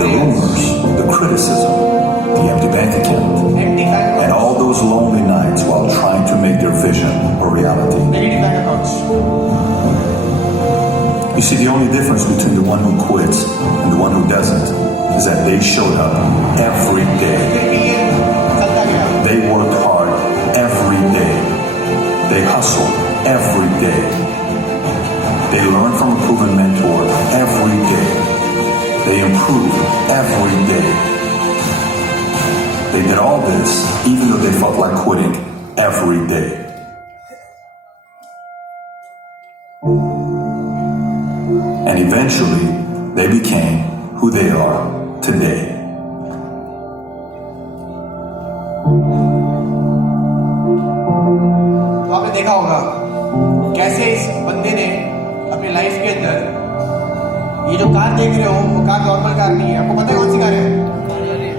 the rumors, the criticism, the empty bank account, and all those lonely nights while trying to make their vision a reality. Negative bank accounts. You see, the only difference between the one who quits and the one who doesn't is that they showed up every day. They worked hard every day. They hustled every day. They learned from a proven mentor every day. They improved every day. They did all this even though they felt like quitting every day. And eventually, they became who they are today. तो आपने देखा होगा कैसे इस बंदे ने अपने life के अंदर, ये जो कार देख रहे हो वो कार नॉर्मल कार नहीं है। आपको पता है कौन सी कार है?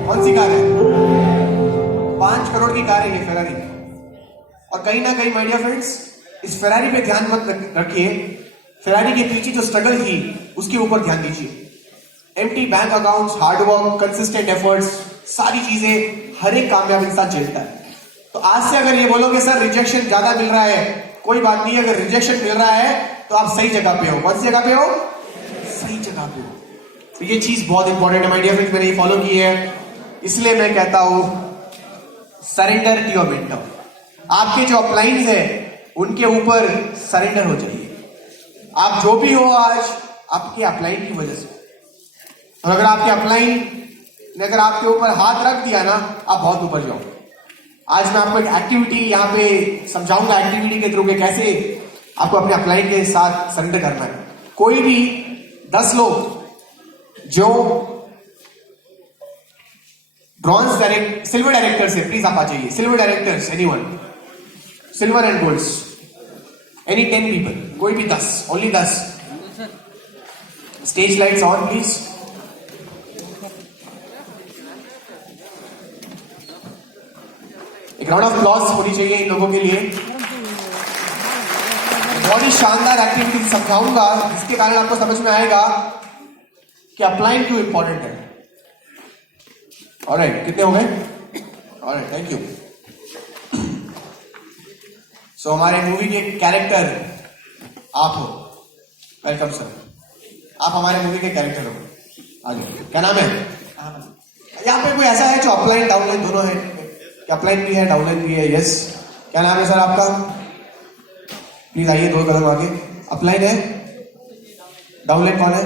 कौन सी कार है? 5 करोड़ की कार है ये फेरारी। और कहीं ना कहीं माय डियर फ्रेंड्स, इस फेरारी पे ध्यान मत रखिए, फेरारी के पीछे जो स्ट्रगल थी उसके ऊपर ध्यान दीजिए। Empty bank accounts, hard work, consistent efforts, सारी चीजें हर एक कामयाब इंसान झेलता है। तो आज से अगर ये बोलोगे सर रिजेक्शन ज्यादा मिल रहा है, कोई बात नहीं, अगर रिजेक्शन मिल रहा है तो आप सही जगह पे हो। कौन सी जगह पे हो? सही जगह पे हो। तो ये चीज बहुत इंपॉर्टेंट है माय डियर फ्रेंड्स, मैंने ये फॉलो की है, इसलिए मैं कहता हूं सरेंडर टू योर मेंटर। आपके जो अपलाइंस है उनके ऊपर सरेंडर हो जाइए। आप जो भी हो आज आपके अपलाइन की वजह से, और अगर आपके अपलाइन ने अगर आपके ऊपर हाथ रख दिया ना, आप बहुत ऊपर जाओ। आज मैं आपको एक एक्टिविटी यहाँ पे समझाऊंगा, एक्टिविटी के थ्रू के कैसे आपको अपने अपलाइन के साथ सरेंडर करना है। कोई भी 10 लोग जो ब्रॉन्ज डायरेक्ट सिल्वर डायरेक्टर्स है, प्लीज आप आ जाइए। Silver directors, anyone, silver and golds, any 10 people, कोई भी 10, only 10। Stage lights on please. एक राउंड ऑफ अप्लॉज होनी चाहिए इन लोगों के लिए। बहुत ही शानदार एक्टिविटी समझाऊंगा जिसके कारण आपको समझ में आएगा कि अपलाइन क्यों इंपॉर्टेंट है। ऑलराइट, कितने हो गए? Alright, thank you. सो हमारे मूवी के कैरेक्टर आप हो। वेलकम सर, आप हमारे मूवी के कैरेक्टर हो। आ जाओ। क्या नाम है? यहाँ पे कोई ऐसा है जो अपलाइन डाउनलाइन दोनों है? अपलाइन भी है डाउनलाइन भी है? यस। क्या नाम है सर आपका? प्लीज आइए 2 कदम आगे। अपलाइन है, डाउनलाइन कौन है?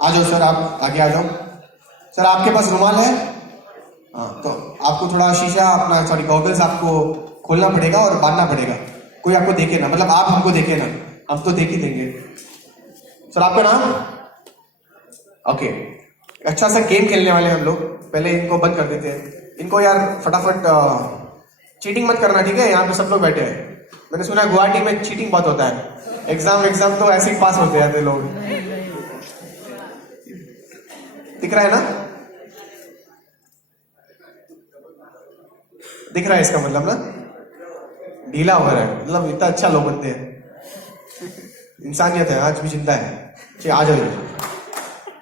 आ जाओ सर, आप आगे आ जाओ। सर आपके पास रुमाल है? हाँ, तो आपको थोड़ा शीशा अपना सॉरी गॉगल्स आपको खोलना पड़ेगा और बांधना पड़ेगा। कोई आपको देखे ना, मतलब आप हमको देखे ना, हम तो देख ही देंगे। सर आपका नाम? ओके, अच्छा सा गेम खेलने वाले हम लोग। पहले इनको बंद कर देते हैं। इनको यार फटाफट चीटिंग मत करना, ठीक है? यहाँ पे सब लोग बैठे हैं। मैंने सुना है गुवाहाटी में चीटिंग बहुत होता है। एग्जाम तो ऐसे ही पास होते हैं लोग। दिख रहा है ना? दिख रहा है इसका मतलब ना? ढीला हो रहा है, मतलब इतना अच्छा लोग बनते हैं। इंसानियत है, आज भी जिंदा है। चलिए आ जाओ।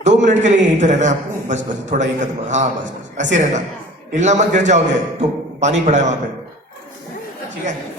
2 मिनट के लिए यहीं पे रहना है आपको, बस बस थोड़ा ही कदम। हाँ बस बस ऐसे रहना, हिलना मत, गिर जाओगे तो पानी पड़ा है वहां पे, ठीक है?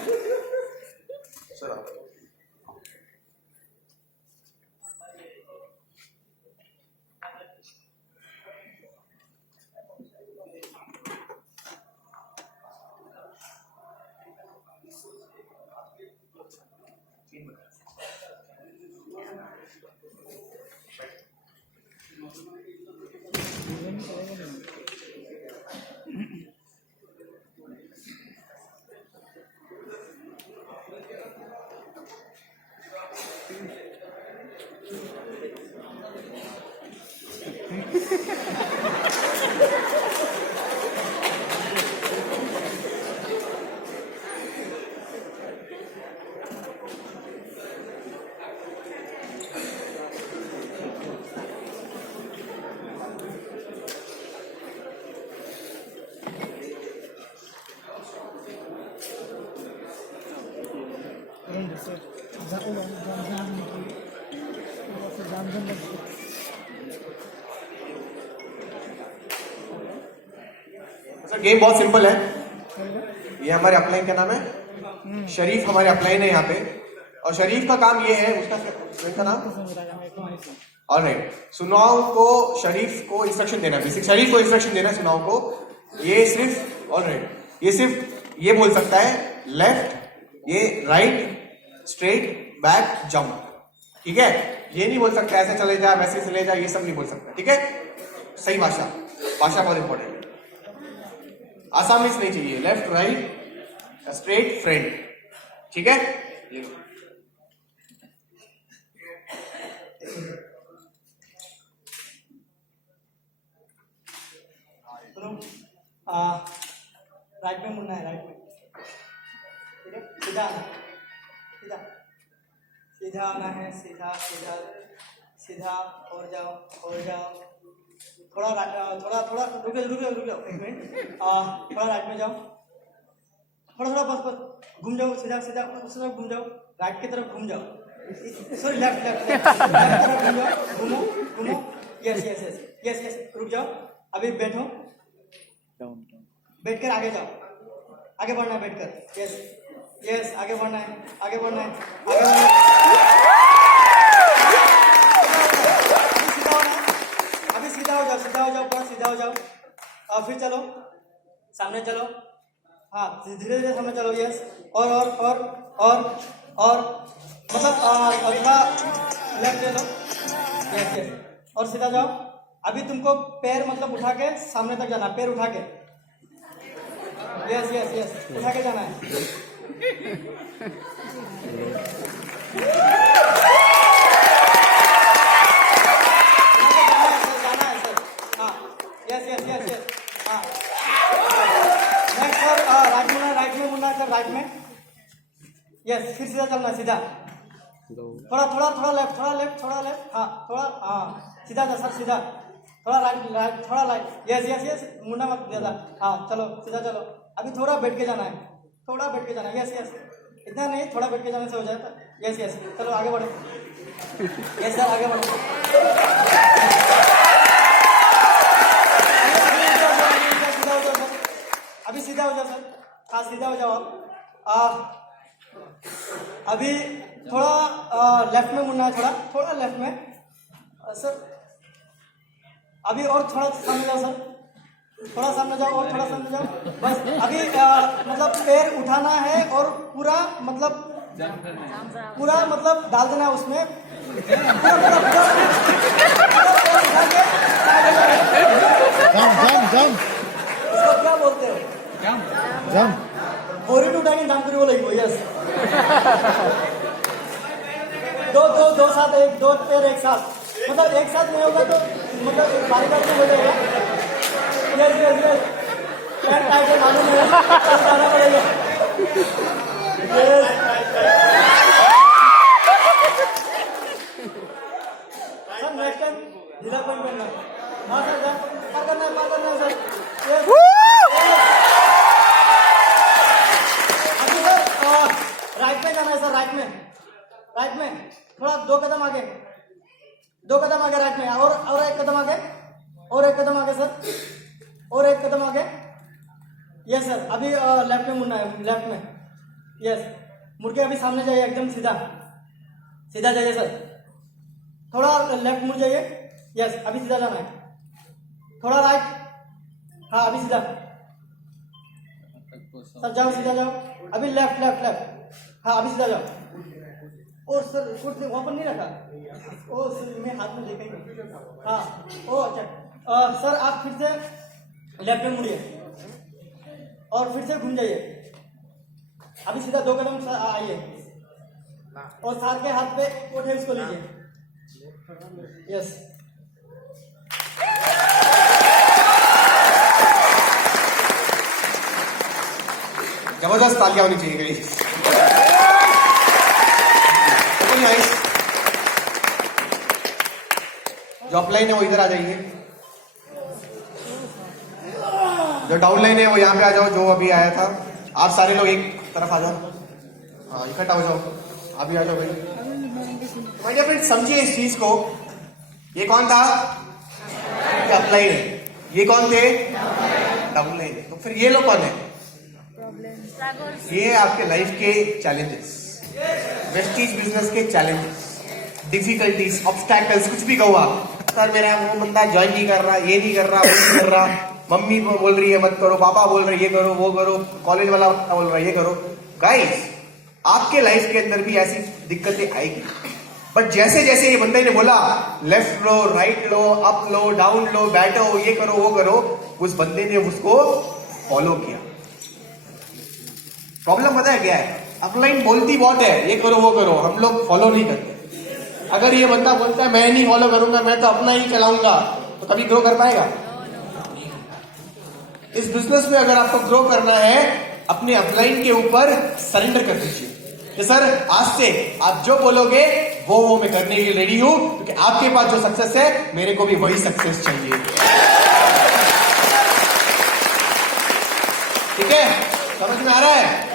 सर गेम बहुत सिंपल है। ये हमारे अपलाइन का नाम है शरीफ, हमारे अपलाइन है यहाँ पे। और शरीफ का काम ये है, उसका नाम ऑलराइट, सुनाओ को शरीफ को इंस्ट्रक्शन देना, बेसिक शरीफ को इंस्ट्रक्शन देना सुनाओ को। ये सिर्फ ऑलराइट, ये सिर्फ ये बोल सकता है लेफ्ट, ये राइट, स्ट्रेट, बैक, जंप, ठीक है? ये नहीं बोल सकता ऐसे चले जा वैसे चले जा, ये सब नहीं बोल सकता, ठीक है? सही भाषा, भाषा बहुत इंपॉर्टेंट है। आसामी नहीं चाहिए, लेफ्ट राइट स्ट्रेट फ्रंट, ठीक है? राइट में मुड़ना है, राइट में, ठीक है? सीधा आना, सीधा सीधा आना है, सीधा सीधा सीधा, और जाओ और जाओ। थोड़ा थोड़ा थोड़ा रुक जाओ 1 मिनट। थोड़ा राइट में जाओ, थोड़ा बस घूम जाओ, सीधा सीधा उस तरफ घूम जाओ, राइट की तरफ घूम जाओ, सॉरी लेफ्ट तरफ घूम जाओ, घूमो, यस, रुक जाओ। अभी बैठो, बैठ कर आगे जाओ, आगे बढ़ना है बैठकर। यस यस, आगे बढ़ना है, आगे बढ़ना है, आगे बढ़ना है। सीधा होना है, अभी सीधा हो जाओ, सीधा हो जाओ, पूरा सीधा हो जाओ। और फिर चलो सामने चलो, हाँ धीरे धीरे सामने चलो। यस, और मतलब थोड़ा लेफ्ट ले लो। यस यस, और सीधा जाओ। अभी तुमको पैर मतलब उठा के सामने तक जाना, पैर उठा के। यस यस यस, उठा के जाना है। जाना है सर, हाँ यस यस यस यस, हाँ नेक्स्ट सर, राइट में मुड़ना सर, राइट में। यस, फिर सीधा चलना, सीधा। थोड़ा थोड़ा थोड़ा लेफ्ट, थोड़ा लेफ्ट, थोड़ा लेफ्ट, हाँ थोड़ा, हाँ सीधा जा सर, सीधा। थोड़ा राइट राइट, थोड़ा राइट। यस यस यस, मुड़ना मत ज़्यादा, हाँ चलो सीधा चलो। अभी थोड़ा बैठ के जाना है, थोड़ा बैठ के जाना है। यस यस, इतना नहीं, थोड़ा बैठ के जाने से हो जाता। यस यस, चलो आगे बढ़ो। यस सर, आगे बढ़ो। सीधा हो जाओ सर, अभी सीधा हो जाओ सर, हाँ सीधा हो जाओ आप। अभी थोड़ा लेफ्ट में मुड़ना है, थोड़ा थोड़ा लेफ्ट में सर। अभी और थोड़ा सामने जाओ सर, थोड़ा सामने जाओ, और थोड़ा सामने जाओ बस। अभी मतलब पैर उठाना है और पूरा मतलब डाल देना है उसमें, पूरा उठा के। उसको क्या बोलते हो? बोरी उठाएंगे, दाम करी बोलेगी वो। यस, दो साथ, एक दो पैर एक साथ, मतलब एक साथ नहीं होगा तो मतलब बारी बारी हो जाएगा। यस यस यस, पैर टाइट है, मालूम है, जाना पड़ेगा। यस सर, नेक्स्ट टाइम ढीला पॉइंट करना है। हाँ सर, पार करना है सर। यस, अभी सर राइट में जाना है सर, राइट में थोड़ा दो कदम आगे राइट में, और एक कदम आगे, और एक कदम आगे सर, और एक कदम आगे। यस सर, अभी लेफ्ट में मुड़ना है, लेफ्ट में। यस, मुड़ के अभी सामने जाइए, एकदम सीधा जाइए सर। थोड़ा लेफ्ट मुड़ जाइए। यस, अभी सीधा जाना है, थोड़ा राइट, हाँ अभी सीधा सर जाओ, सीधा जाओ। अभी लेफ्ट, हाँ अभी सीधा जाओ। ओ सर, कुछ वहाँ पर नहीं रखा। ओ सर, मैं हाथ में लेकर ही, हाँ ओ अच्छा। सर आप फिर से लेफ्ट में मुड़िए और फिर से घूम जाइए। अभी सीधा 2 कदम आइए और सर के हाथ पे उठे, इसको लीजिए। यस, जबरदस्त तालियां होनी चाहिए गाइस। नाइस। जो अपलाइन है वो इधर आ जाइए, जो डाउनलाइन है वो यहाँ पे आ जाओ, जो अभी आया था। आप सारे लोग एक तरफ आ जाओ, हाँ इकट्ठा हो जाओ, अभी आ जाओ भाई। माय डियर फ्रेंड्स, समझिए इस चीज को। ये कौन था? अपलाइन है। ये कौन थे? डाउनलाइन है। तो फिर ये लोग कौन है? ये आपके लाइफ के चैलेंजेस, वेस्टीज बिजनेस के चैलेंजेस, डिफिकल्टीज, ऑब्स्टैकल्स, कुछ भी कहो आप। सर मेरा वो बंदा ज्वाइन नहीं कर रहा, ये नहीं कर रहा, वो नहीं कर रहा, मम्मी बोल रही है मत करो, पापा बोल रहे ये करो वो करो, कॉलेज वाला बोल रहा है ये करो। गाइस, आपके लाइफ के अंदर भी ऐसी दिक्कतें आएगी, बट जैसे जैसे ये बंदे ने बोला लेफ्ट लो, राइट लो, अप लो, डाउन लो, बैठो, ये करो वो करो, उस बंदे ने उसको फॉलो किया। प्रॉब्लम पता है क्या है? अपलाइन बोलती बहुत है ये करो वो करो, हम लोग फॉलो नहीं करते। अगर ये बंदा बोलता है मैं नहीं फॉलो करूंगा, मैं तो अपना ही चलाऊंगा, तो कभी ग्रो कर पाएगा? इस बिजनेस में अगर आपको ग्रो करना है, अपने अपलाइन के ऊपर सरेंडर कर दीजिए कि सर आज से आप जो बोलोगे वो मैं करने के लिए रेडी हूं, क्योंकि आपके पास जो सक्सेस है मेरे को भी वही सक्सेस चाहिए। ठीक है, समझ में आ रहा है?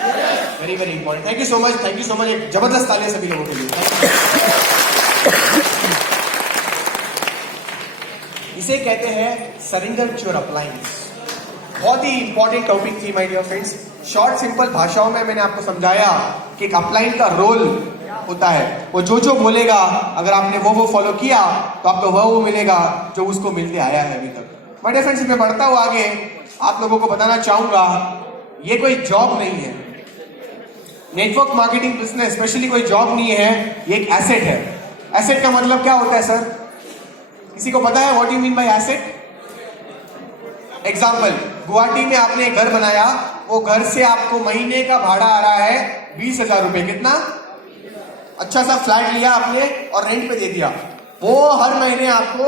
Very very important. Thank you so much, thank you so much. एक जबरदस्त तालियां सभी लोगों के लिए। इसे कहते हैं सरेंडर टू योर अपलायंस। बहुत ही इंपॉर्टेंट टॉपिक थी my dear friends. Short simple भाषाओं में मैंने आपको समझाया कि एक अपलाइन का रोल होता है। वो जो बोलेगा, अगर आपने वो फॉलो किया तो आपको वो मिलेगा जो उसको मिलते आया है अभी तक। माय डियर फ्रेंड्स, मैं बढ़ता हूँ आगे, आप लोगों को बताना चाहूंगा ये कोई जॉब नहीं है। नेटवर्क मार्केटिंग बिजनेस स्पेशली कोई जॉब नहीं है, ये एक एसेट है। एसेट का मतलब क्या होता है सर? किसी को पता है what you mean by asset? Example, Guwahati में आपने एक घर बनाया, वो घर से आपको महीने का भाड़ा आ रहा है 20,000 रुपए। कितना? अच्छा सा फ्लैट लिया आपने और रेंट पे दे दिया, वो हर महीने आपको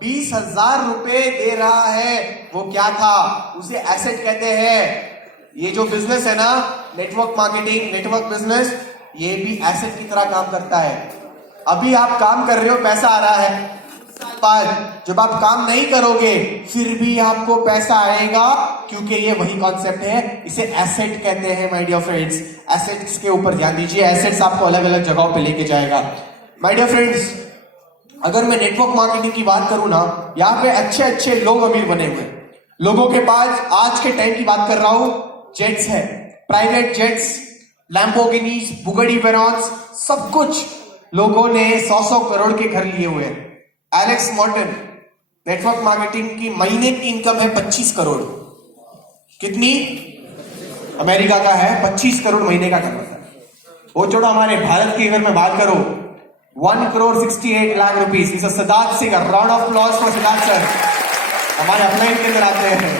20,000 रुपए दे रहा है। वो क्या था? उसे एसेट कहते हैं। ये जो बिजनेस है ना, नेटवर्क मार्केटिंग, नेटवर्क बिजनेस, ये भी एसेट की तरह काम करता है। अभी आप काम कर रहे हो, पैसा आ रहा है, बाद जब आप काम नहीं करोगे फिर भी आपको पैसा आएगा, क्योंकि ये वही कॉन्सेप्ट है, इसे एसेट कहते हैं। माय डियर फ्रेंड्स, एसेट्स के ऊपर ध्यान दीजिए, एसेट्स आपको अलग अलग जगहों पे लेके जाएगा। माय डियर फ्रेंड्स, अगर मैं नेटवर्क मार्केटिंग की बात करूं ना, यहाँ पे अच्छे अच्छे लोग अमीर बने हुए हैं। लोगों के पास आज के टाइम की बात कर रहा हूं, जेट्स है, प्राइवेट जेट्स, लैम्बोर्गिनीज, बुगाटी वेरॉन्स, सब कुछ लोगों ने 100-100 करोड़ के घर लिए हुए हैं। एलेक्स मॉर्टन, नेटवर्क मार्केटिंग की महीने की इनकम है 25 करोड़। कितनी? अमेरिका का है 25 करोड़ महीने का कमाता है। वो छोड़ो, हमारे भारत की अगर मैं बात करूं, 1,68,00,000 rupees. Mister Siddharth Singh, round of applause for Siddharth sir, हमारे अपलाइन के अंदर आते हैं।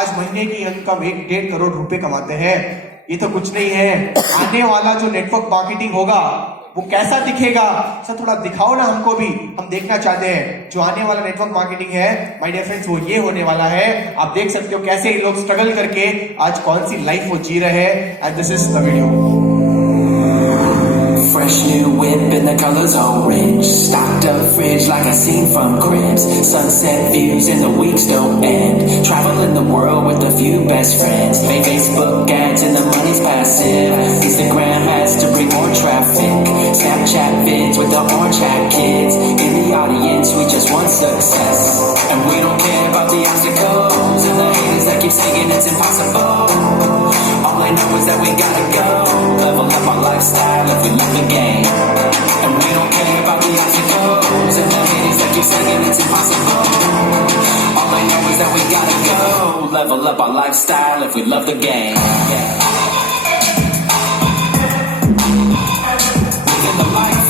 आज महीने की इनकम 1-1.5 करोड़ रुपए कमाते हैं। ये तो कुछ नहीं है। आने वाला जो नेटवर्क मार्केटिंग होगा वो कैसा दिखेगा? सर थोड़ा दिखाओ ना हमको भी, हम देखना चाहते हैं। जो आने वाला नेटवर्क मार्केटिंग है माय डियर फ्रेंड्स, वो ये होने वाला है। आप देख सकते हो कैसे लोग स्ट्रगल करके आज कौन सी लाइफ वो जी रहे हैं। And this is the video. Fresh new whip and the colors orange. Stocked up fridge like a scene from Cribs. Sunset views and the weeks don't end. Traveling the world with a few best friends. Make Facebook ads and the money's passive. Instagram has to bring more traffic. Snapchat vids with the orange hat kids. In the audience we just want success. And we don't care about the obstacles and the haters that keep saying it's impossible. All I know is that we gotta go. Level up our lifestyle if we love the game. And we don't care about the obstacles and the haters that keep saying it's impossible. All I know is that we gotta go. Level up our lifestyle if we love the game. Living the life.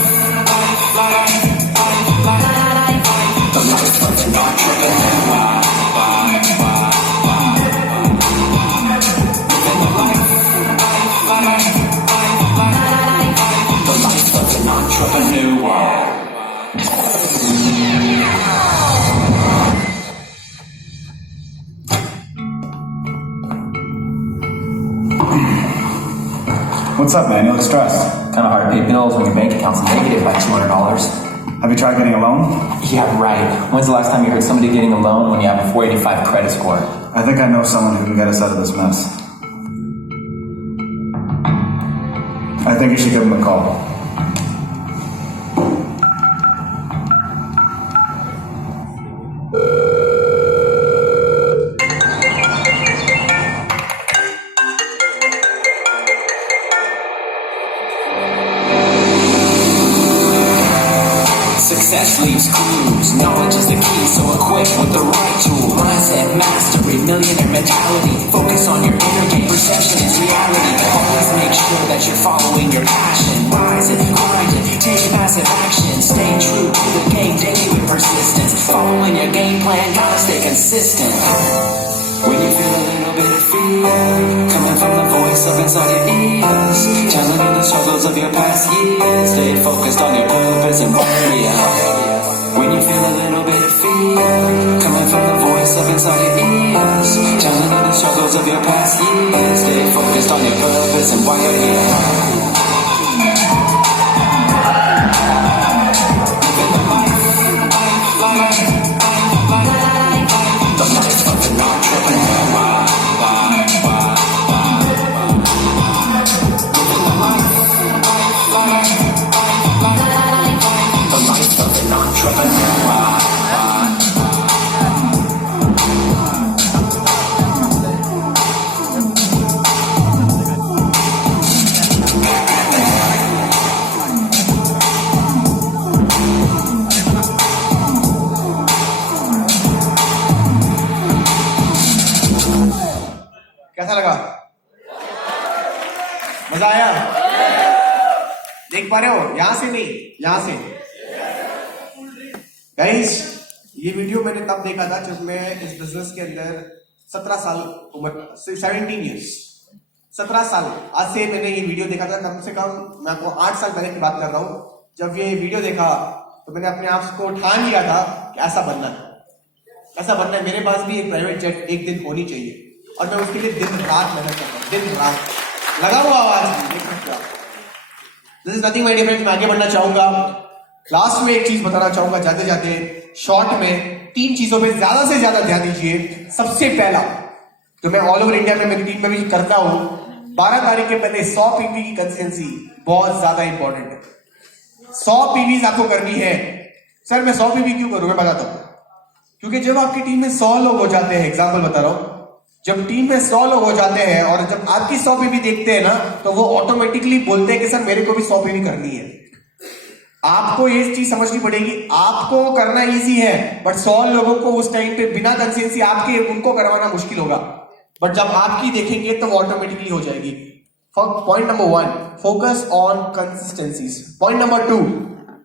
The life of an entrepreneur. What's up, man? You look stressed. Kind of hard to pay bills when your bank account's negative by $200. Have you tried getting a loan? Yeah, right. When's the last time you heard somebody getting a loan when you have a 485 credit score? I think I know someone who can get us out of this mess. I think you should give him a call. Success leaves clues, knowledge is the key, so equip with the right tool. Mindset mastery, millionaire mentality. Focus on your inner game, perception is reality. Always make sure that you're following your passion. Rise and grind it, take massive action. Stay true to the game daily with persistence. Following your game plan, gotta stay consistent. When you feel a little bit of fear coming from the voice up inside your ears, telling you the struggles of your past years, stay focused on your purpose and warrior. When you feel a little bit of fear coming from the voice up inside your ears, telling you the struggles of your past years, stay focused on your purpose and warrior. Entrepreneur. कैसा लगा? मजा आया? देख पा रहे हो? यहां से नहीं, यहां से। गाइस, ये वीडियो मैंने तब देखा था जब मैं इस बिजनेस के अंदर 17 साल उम्र, 17 ईयर्स, 17 साल आज से मैंने ये वीडियो देखा था। कम से कम मैं आपको 8 साल पहले की बात कर रहा हूं। जब ये वीडियो देखा तो मैंने अपने आप को ठान लिया था कि ऐसा बनना है, ऐसा बनना है। मेरे पास भी एक प्राइवेट जेट एक दिन होनी चाहिए और मैं उसके लिए दिन रात मेहनत कर रहा हूं, दिन रात लगा हुआ आवाज। This is nothing my dear friends. मैं आगे बढ़ना चाहूंगा। लास्ट में एक चीज बताना चाहूंगा जाते जाते शॉर्ट में, 3 चीजों पे ज्यादा से ज्यादा ध्यान दीजिए। सबसे पहला जो मैं ऑल ओवर इंडिया में मेरी टीम में भी करता हूं, 12 तारीख के पहले 100 पीवी की कंसिस्टेंसी बहुत ज्यादा इंपॉर्टेंट है। 100 पीवीज आपको करनी है। सर मैं 100 पीवी क्यों करूं? मैं बताता हूं। क्योंकि जब आपकी टीम में 100 लोग हो जाते हैं, एग्जाम्पल बता रहा हूं, जब टीम में 100 लोग हो जाते हैं और जब आपकी 100 पीवी देखते हैं ना, तो वो ऑटोमेटिकली बोलते हैं कि सर मेरे को भी 100 पीवी करनी है। आपको ये चीज समझनी पड़ेगी, आपको करना इजी है, बट 100 लोगों को उस टाइम पे बिना कंसिस्टेंसी आपके उनको करवाना मुश्किल होगा। बट जब आपकी देखेंगे तो वो ऑटोमेटिकली हो जाएगी। Point number 1, focus on consistencies. Point number 2,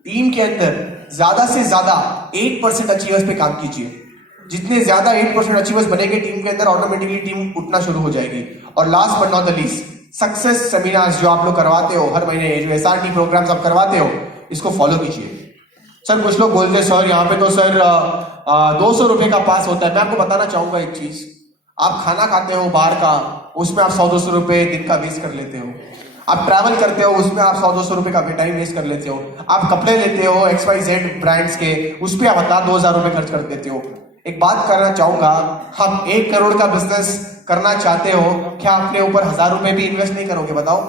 team के अंदर ज्यादा से ज्यादा 8% अचीवर्स पे काम कीजिए। जितने ज्यादा 8% अचीवर्स बनेंगे टीम के अंदर, ऑटोमेटिकली टीम उठना शुरू हो जाएगी। और last but not the least, success seminars जो आप लोग करवाते हो हर महीने, जो SRT प्रोग्राम्स आप करवाते हो, इसको फॉलो कीजिए। सर कुछ लोग बोलते हैं सर यहाँ पे तो सर 200 रुपए का पास होता है। मैं आपको बताना चाहूंगा एक चीज, आप खाना खाते हो बाहर का, उसमें आप 100-200 रुपए दिन का वेस्ट कर लेते हो। आप ट्रैवल करते हो, उसमें आप 100-200 रुपए का टाइम वेस्ट कर लेते हो। आप कपड़े लेते हो XYZ ब्रांड्स के, उस पर आप 1000-2000 रुपए खर्च कर देते हो। एक बात करना चाहूंगा, हम 1 करोड़ का बिजनेस करना चाहते हो, क्या अपने ऊपर 1000 रुपए भी इन्वेस्ट नहीं करोगे? बताओ,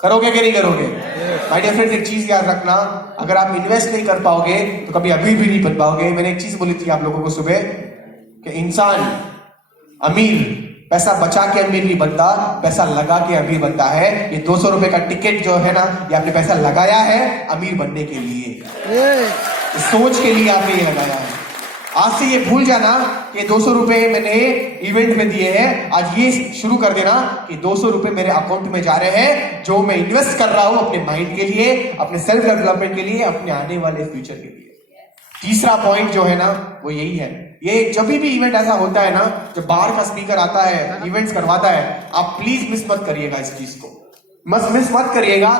करोगे कि नहीं करोगे? माय डियर फ्रेंड्स, एक चीज याद रखना, अगर आप इन्वेस्ट नहीं कर पाओगे तो कभी अभी भी नहीं बन पाओगे। मैंने एक चीज बोली थी आप लोगों को सुबह कि इंसान अमीर पैसा बचा के अमीर नहीं बनता, पैसा लगा के अमीर बनता है। ये 200 रुपए का टिकट जो है ना, ये आपने पैसा लगाया है अमीर बनने के लिए, सोच के लिए आपने ये लगाया है। आज से ये भूल जाना कि 200 रुपए मैंने इवेंट में दिए हैं। आज ये शुरू कर देना कि 200 रुपए मेरे अकाउंट में जा रहे हैं, जो मैं इन्वेस्ट कर रहा हूं अपने माइंड के लिए, अपने सेल्फ डेवलपमेंट के लिए, अपने आने वाले फ्यूचर के लिए। तीसरा पॉइंट जो है ना, वो यही है। ये जब भी इवेंट ऐसा होता है ना, जब बाहर का स्पीकर आता है, इवेंट्स करवाता है, आप प्लीज मिस मत करिएगा इस चीज को, मिस मत करिएगा।